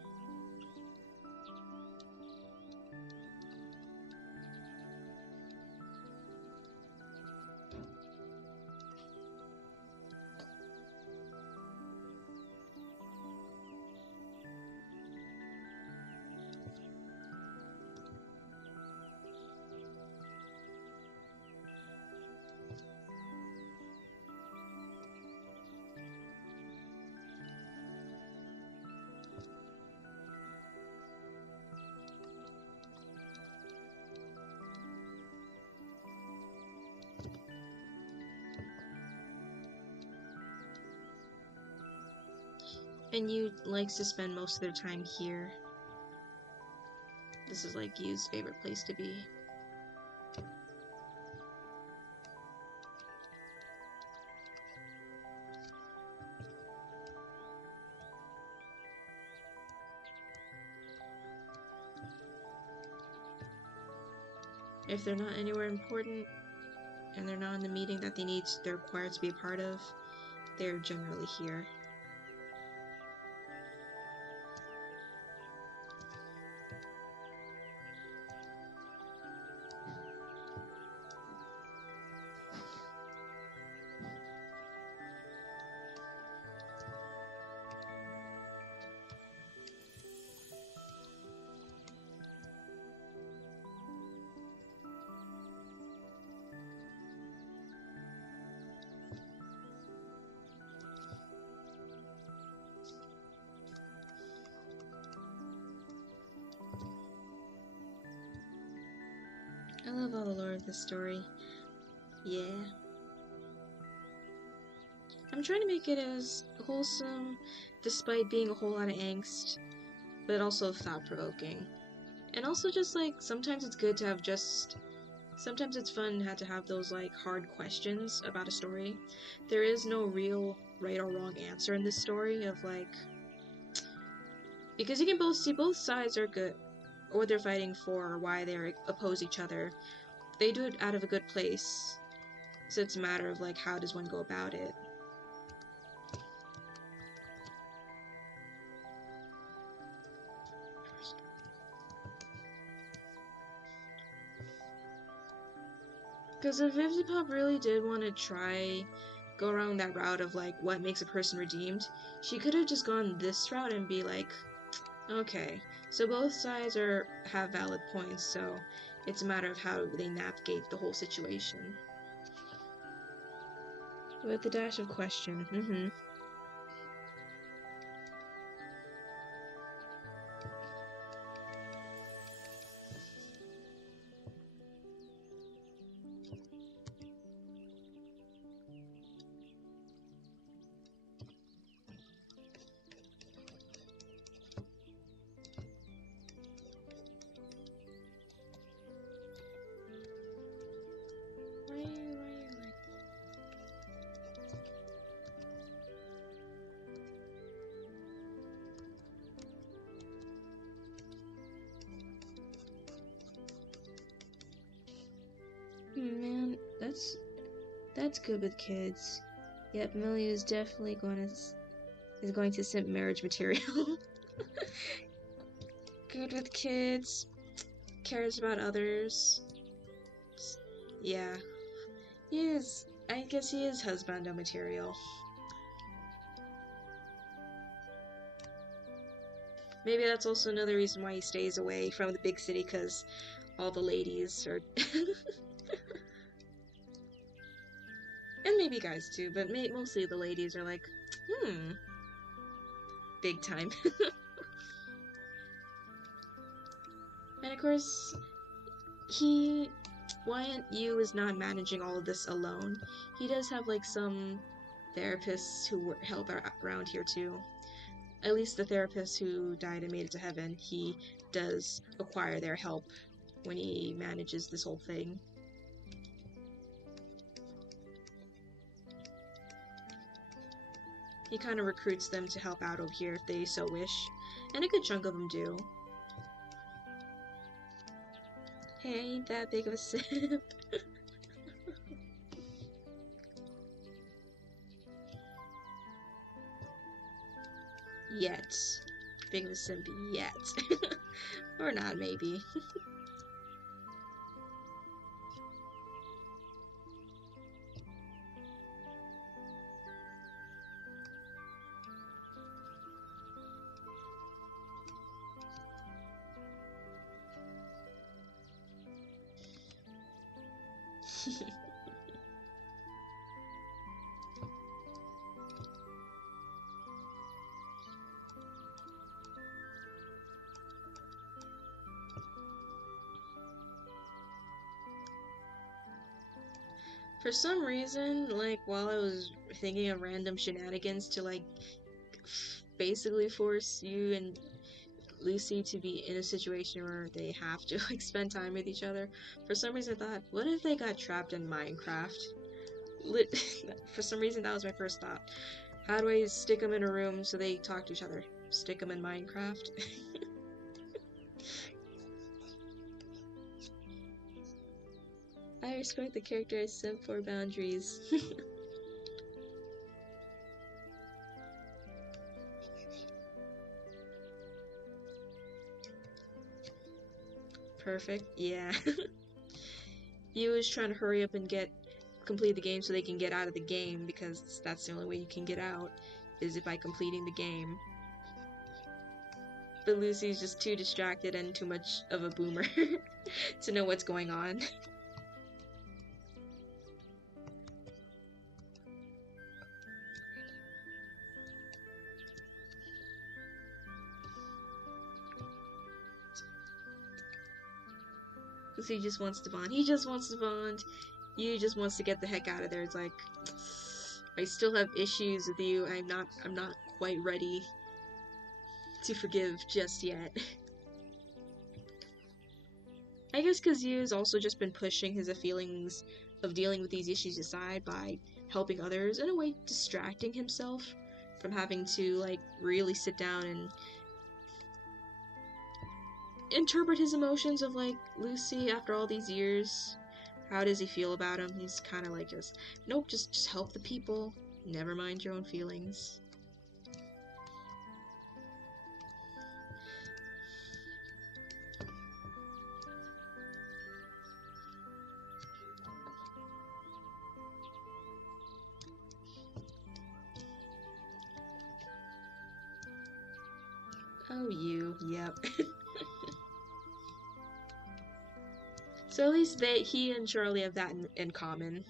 And you likes to spend most of their time here. This is like Yu's favorite place to be. If they're not anywhere important and they're not in the meeting that they're required to be a part of, they're generally here. I love all the lore of this story. Yeah. I'm trying to make it as wholesome, despite being a whole lot of angst, but also thought-provoking. And also just like, sometimes it's good to have sometimes it's fun to have those like hard questions about a story. There is no real right or wrong answer in this story of like, because you can both see both sides are good, or what they're fighting for, or why they oppose each other. They do it out of a good place, so it's a matter of like, how does one go about it? Because if Vivzipop really did want to go around that route of like what makes a person redeemed, she could have just gone this route and be like, okay, so both sides have valid points, so it's a matter of how they navigate the whole situation. With a dash of question, That's good with kids. Yep, Millie is definitely going to simp marriage material. Good with kids, cares about others. Yeah, he is. I guess he is husbando material. Maybe that's also another reason why he stays away from the big city, because all the ladies are. And maybe guys too, but mostly the ladies are like, big time. And of course, Wyatt Yu is not managing all of this alone. He does have like some therapists who help around here too. At least the therapist who died and made it to heaven, he does acquire their help when he manages this whole thing. He kind of recruits them to help out over here if they so wish, and a good chunk of them do. Hey, I ain't that big of a simp. Yet. Big of a simp yet. Or not, maybe. For some reason, like, while I was thinking of random shenanigans to, like, basically force you and Lucy to be in a situation where they have to, like, spend time with each other, for some reason I thought, what if they got trapped in Minecraft? For some reason, that was my first thought. How do I stick them in a room so they talk to each other? Stick them in Minecraft? I respect the character I set for boundaries. Perfect, yeah. He was trying to hurry up and complete the game so they can get out of the game, because that's the only way you can get out, is by completing the game. But Lucy's just too distracted and too much of a boomer to know what's going on. Lucy just wants to bond. He just wants to bond. You just wants to get the heck out of there. It's like, I still have issues with you. I'm not quite ready to forgive just yet. I guess because Yu's also just been pushing his feelings of dealing with these issues aside by helping others, in a way distracting himself from having to, like, really sit down and interpret his emotions of, like, Lucy after all these years. How does he feel about him? He's kind of like, nope, just help the people. Never mind your own feelings. Oh, you. Yep. So at least he and Charlie have that in common.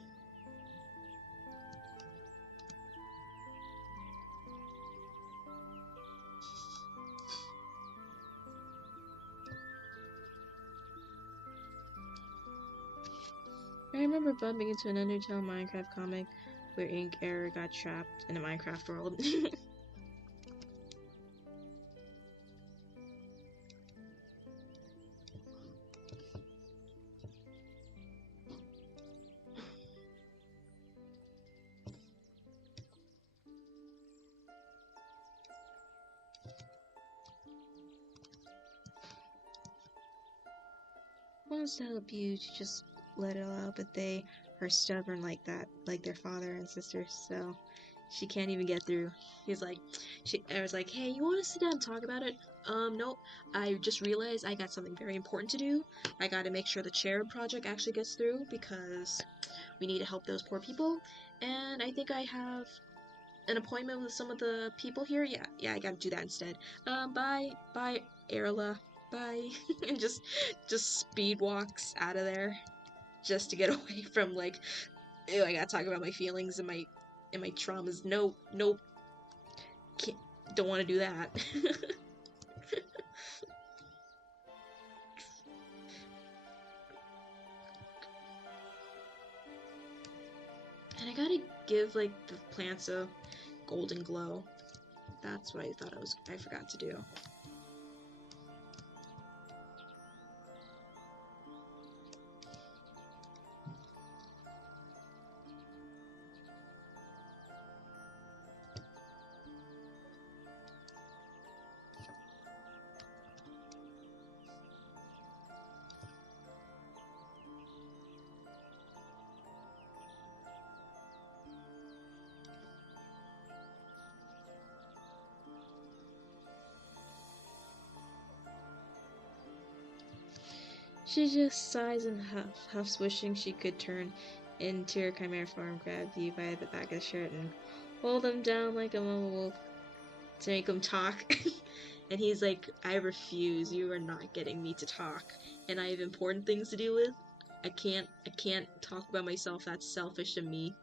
I remember bumping into an Undertale Minecraft comic where Ink Error got trapped in a Minecraft world. Wants to help you to just let it all out, but they are stubborn like that, like their father and sister, so she can't even get through. I was like, hey, you want to sit down and talk about it? Nope. I just realized I got something very important to do. I gotta make sure the cherub project actually gets through because we need to help those poor people. And I think I have an appointment with some of the people here. Yeah, I gotta do that instead. Bye, Erla. Bye. And just speed walks out of there just to get away from like, ew, I gotta talk about my feelings and my traumas. Nope, can't, don't want to do that. And I gotta give like the plants a golden glow. That's what I forgot to do. She just sighs and huffs, wishing she could turn into her chimera form, grab you by the back of the shirt, and hold him down like a mama wolf to make him talk. And he's like, I refuse. You are not getting me to talk, and I have important things to deal with. I can't talk about myself. That's selfish of me.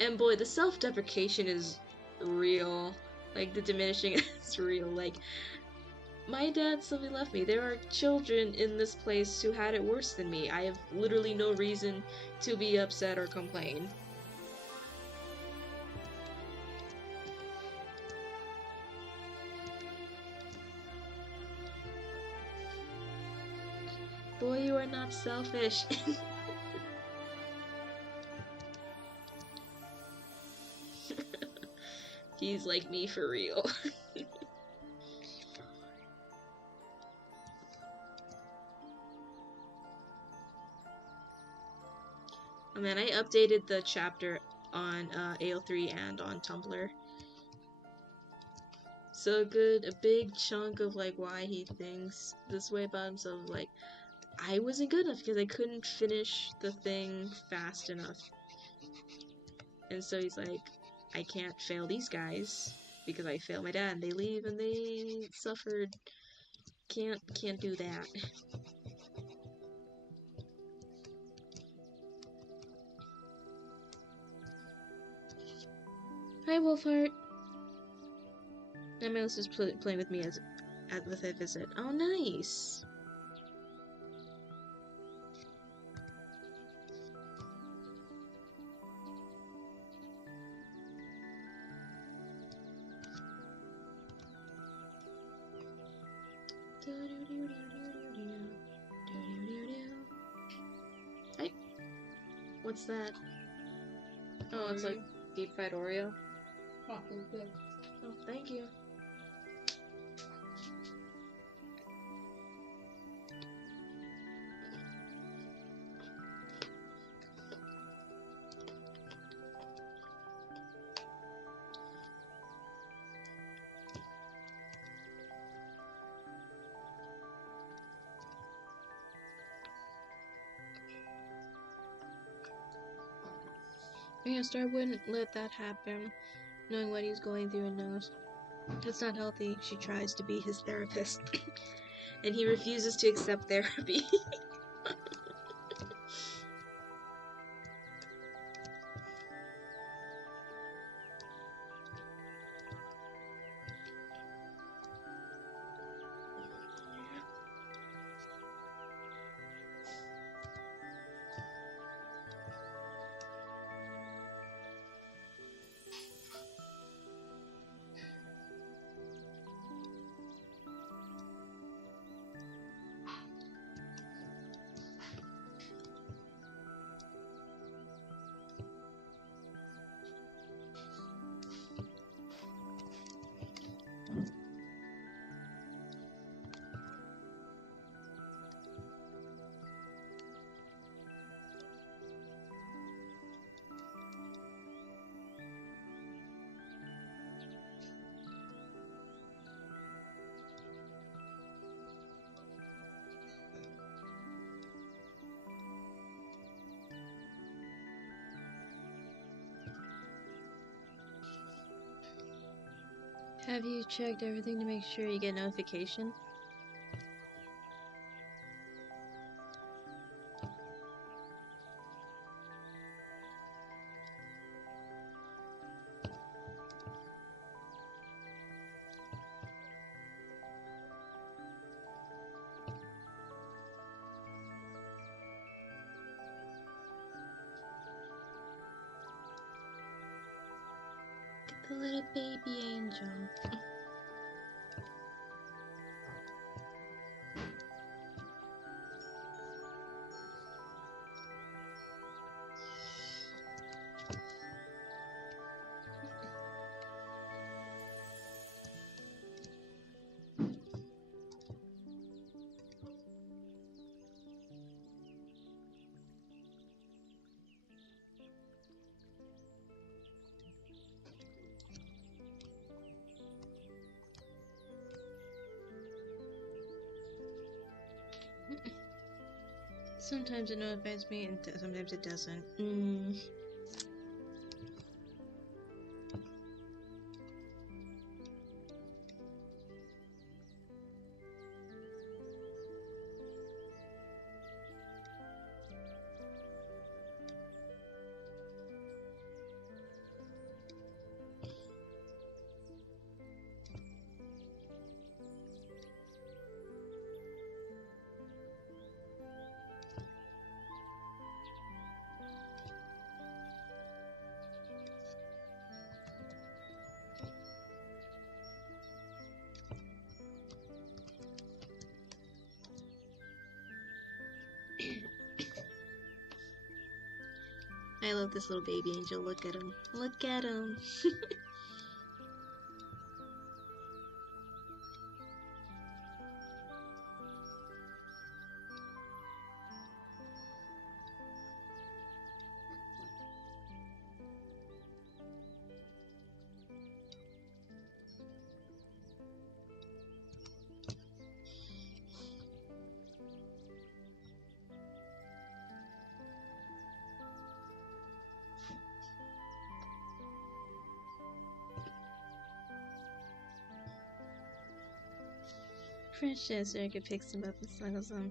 And boy, the self-deprecation is real. Like the diminishing is real. Like, my dad simply left me. There are children in this place who had it worse than me. I have literally no reason to be upset or complain. Boy, you are not selfish. He's like me for real. Oh man, I updated the chapter on AO3 and on Tumblr. So good, a big chunk of like why he thinks this way about himself. Like, I wasn't good enough because I couldn't finish the thing fast enough. And so he's like, I can't fail these guys because I failed my dad and they leave and they suffered. Can't do that. Hi, Wolfheart. Emma's just playing with me as with a visit. Oh, nice. Hi. What's that? Oh, it's like deep fried Oreo. Oh, good. Oh, thank you. Yeah, Star wouldn't let that happen, knowing what he's going through and knows. That's not healthy. She tries to be his therapist, and he refuses to accept therapy. Have you checked everything to make sure you get notification? The little baby angel. Sometimes it notifies me and sometimes it doesn't. I love this little baby angel. Look at him. Look at him. Precious, Erica picks him up and snuggles him.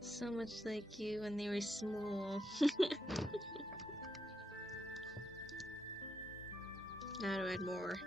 So much like you when they were small. Now to add more.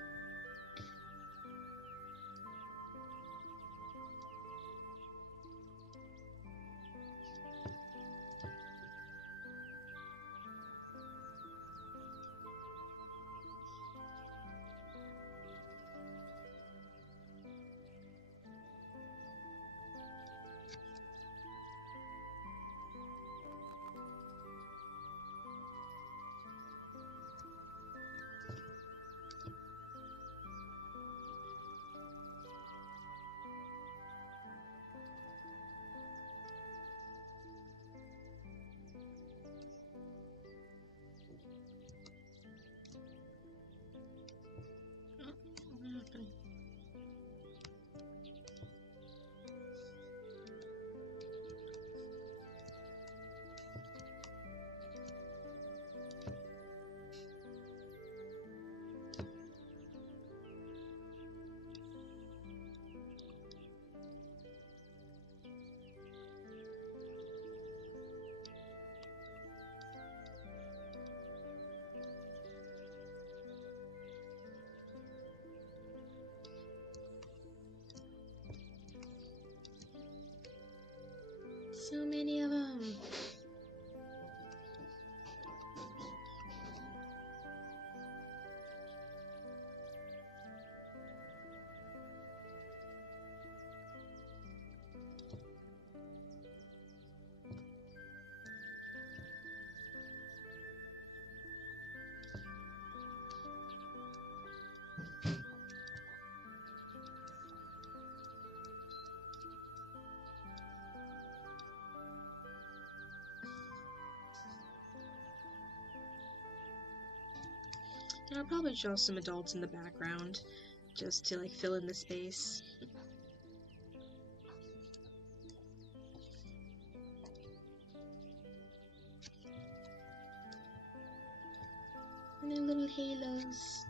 So many of them. And I'll probably draw some adults in the background just to like fill in the space. And their little halos.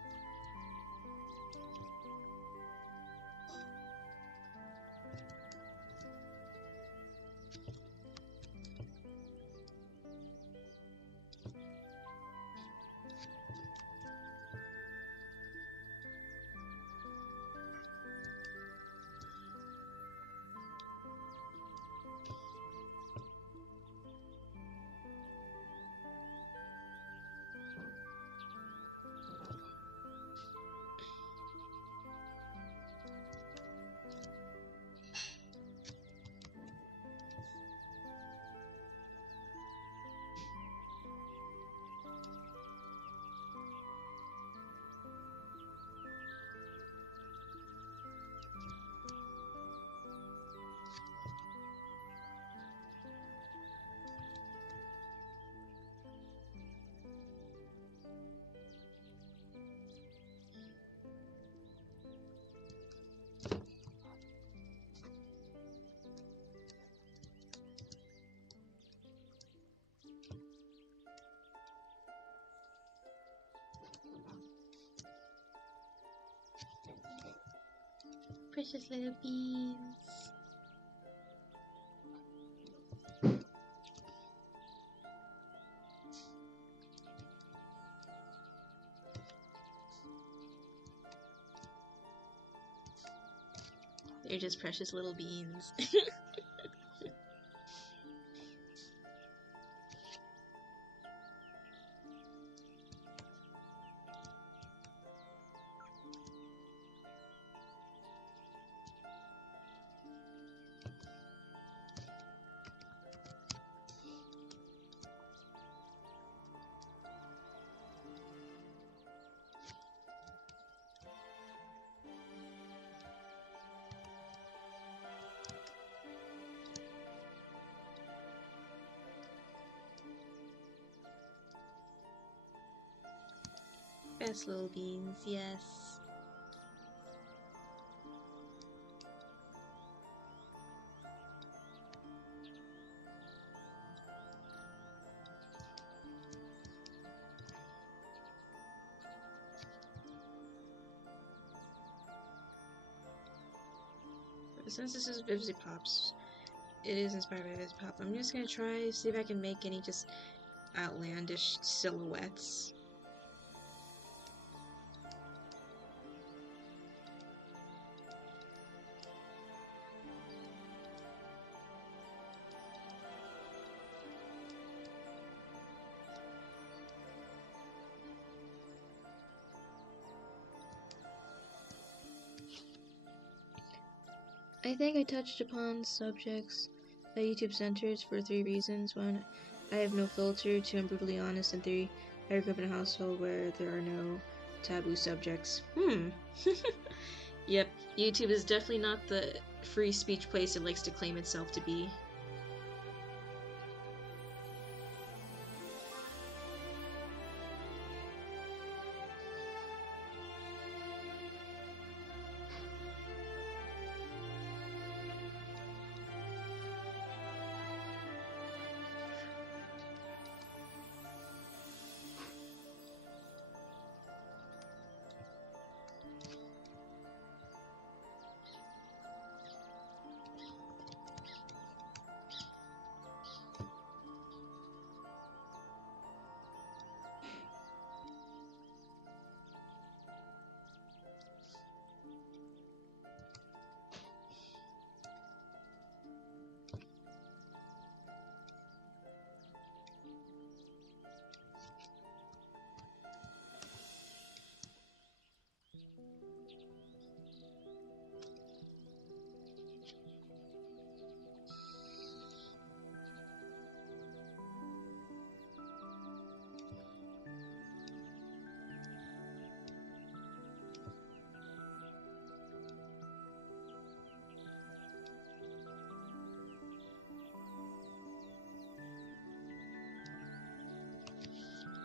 Precious little beans. They're just precious little beans. Best little beans, yes. Since this is Vivzy Pops, it is inspired by Vivzy Pop. I'm just gonna try see if I can make any just outlandish silhouettes. I think I touched upon subjects that YouTube centers for 3 reasons. 1, I have no filter. 2, I'm brutally honest. And 3, I grew up in a household where there are no taboo subjects. Yep, YouTube is definitely not the free speech place it likes to claim itself to be.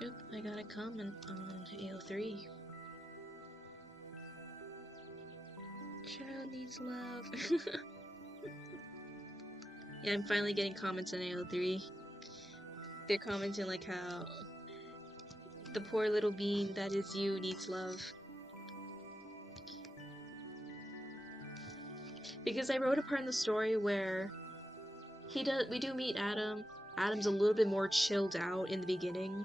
Yep, I got a comment on AO3. Child needs love. Yeah, I'm finally getting comments on AO3. They're commenting like how the poor little bean that is you needs love. Because I wrote a part in the story where we do meet Adam. Adam's a little bit more chilled out in the beginning.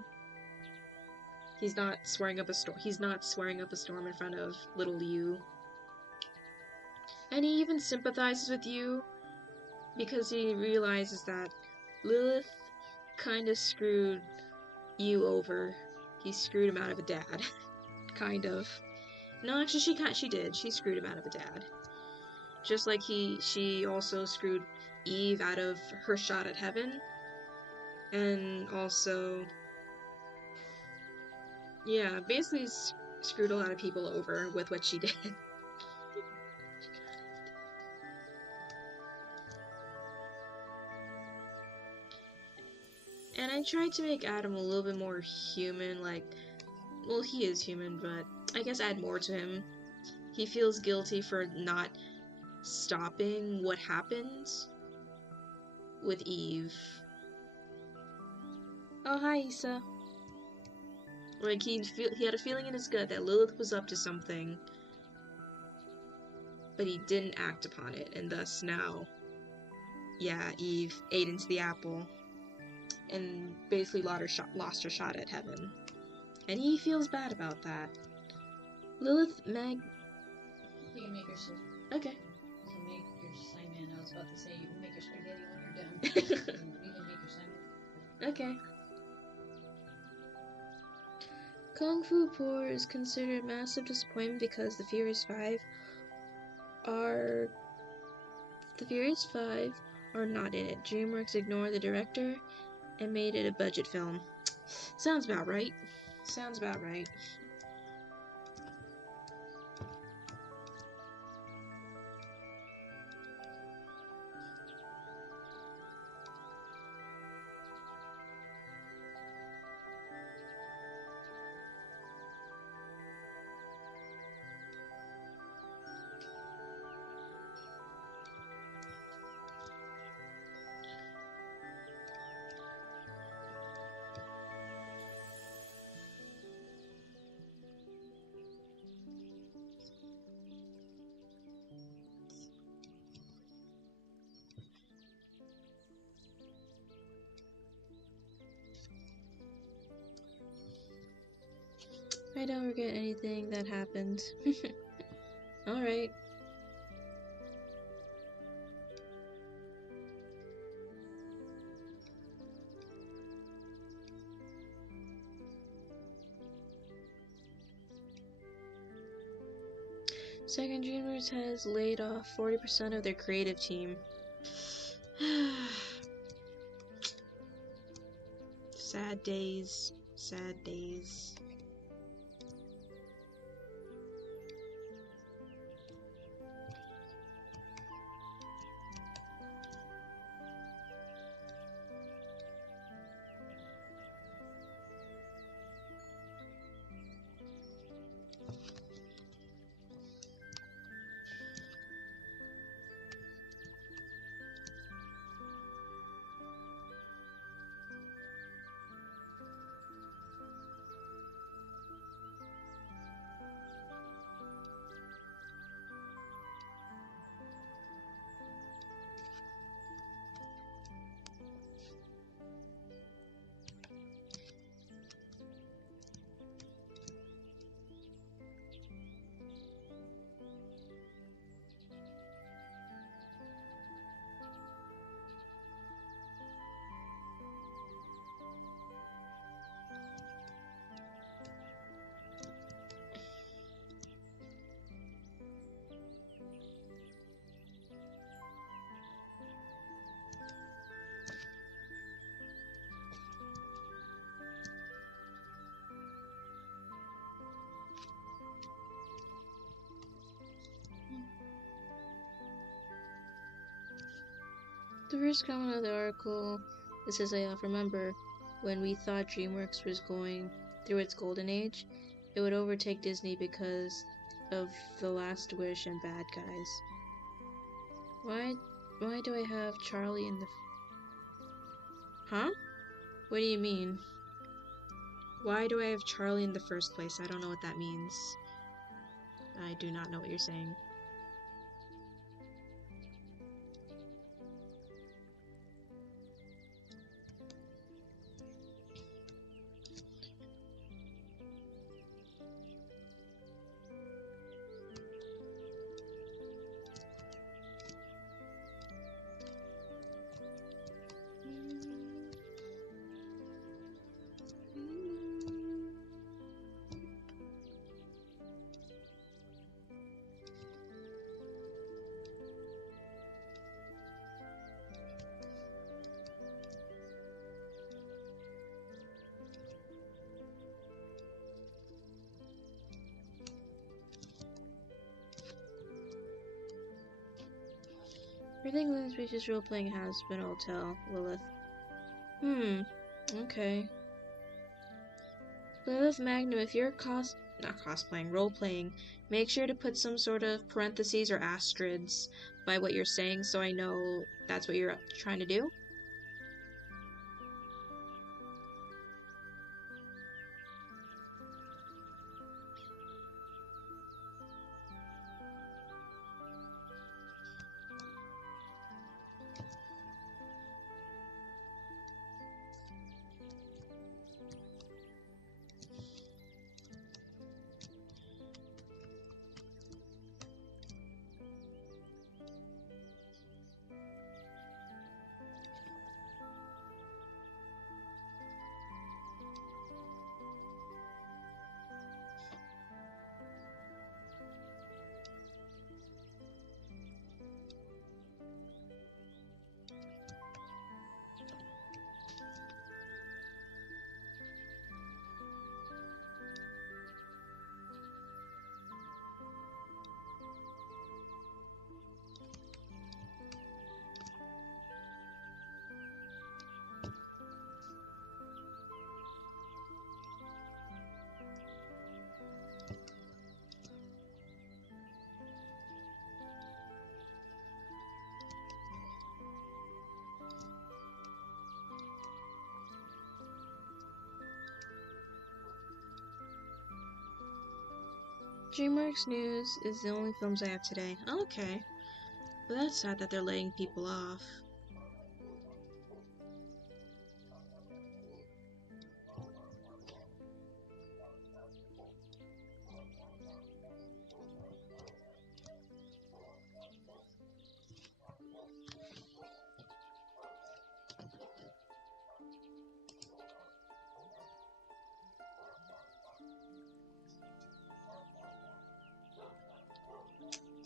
He's not swearing up a storm. He's not swearing up a storm in front of little you. And he even sympathizes with you because he realizes that Lilith kind of screwed you over. He screwed him out of a dad. Kind of. No, actually she did. She screwed him out of a dad. Just like she also screwed Eve out of her shot at heaven. And also, yeah, basically screwed a lot of people over with what she did. And I tried to make Adam a little bit more human, like, well, he is human, but I guess add more to him. He feels guilty for not stopping what happened with Eve. Oh, hi, Issa. Like, he had a feeling in his gut that Lilith was up to something, but he didn't act upon it, and thus now, yeah, Eve ate into the apple and basically lost her shot at heaven. And he feels bad about that. Lilith Mag... You can make your soup. Okay. You can make your Simon. I was about to say you can make your spaghetti when you're done. You can make your Simon. Okay. Kung Fu Poor is considered a massive disappointment because the Furious Five are not in it. DreamWorks ignored the director and made it a budget film. Sounds about right. Sounds about right. I don't regret anything that happened. Alright. Second Dreamers has laid off 40% of their creative team. Sad days. Sad days. The first comment of the article, it says, remember, when we thought DreamWorks was going through its golden age, it would overtake Disney because of The Last Wish and Bad Guys. Why do I have Charlie in the... Huh? What do you mean? Why do I have Charlie in the first place? I don't know what that means. I do not know what you're saying. Everything Lynn Speech's role-playing has been all tell, Lilith. Okay. Lilith Magnum, if you're not cosplaying, role-playing, make sure to put some sort of parentheses or asterisks by what you're saying so I know that's what you're trying to do. DreamWorks News is the only films I have today. Okay. But that's sad that they're laying people off.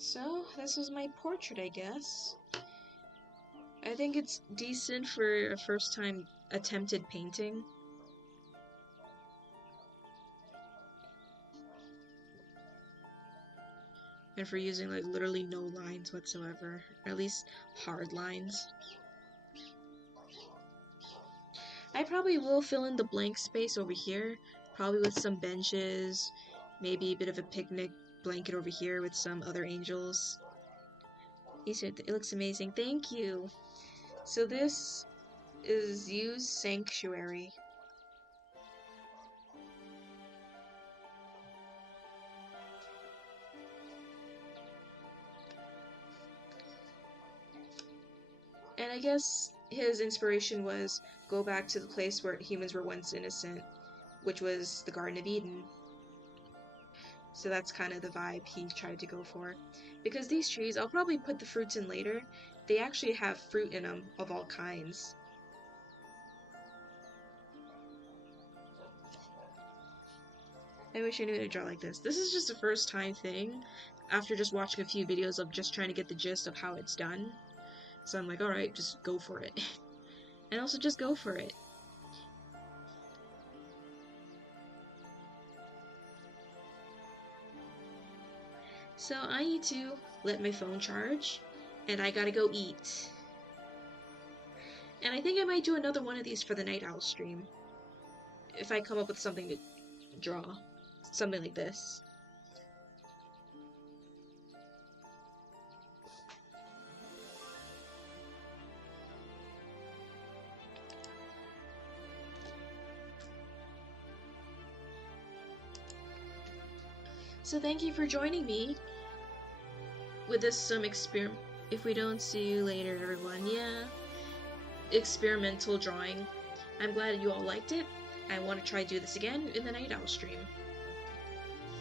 So, this is my portrait, I guess. I think it's decent for a first time attempted painting. And for using like literally no lines whatsoever. Or at least hard lines. I probably will fill in the blank space over here, probably with some benches, maybe a bit of a picnic blanket over here with some other angels. It looks amazing. Thank you. So this is Use Sanctuary. And I guess his inspiration was go back to the place where humans were once innocent, which was the Garden of Eden. So that's kind of the vibe he tried to go for. Because these trees, I'll probably put the fruits in later, they actually have fruit in them of all kinds. I wish I knew how to draw like this. This is just a first time thing after just watching a few videos of just trying to get the gist of how it's done. So I'm like, alright, just go for it. And also just go for it. So I need to let my phone charge, and I gotta go eat. And I think I might do another one of these for the Night Owl stream. If I come up with something to draw. Something like this. So thank you for joining me with this some experiment. If we don't see you later, everyone, yeah. Experimental drawing. I'm glad you all liked it. I want to try to do this again in the Night Owl stream.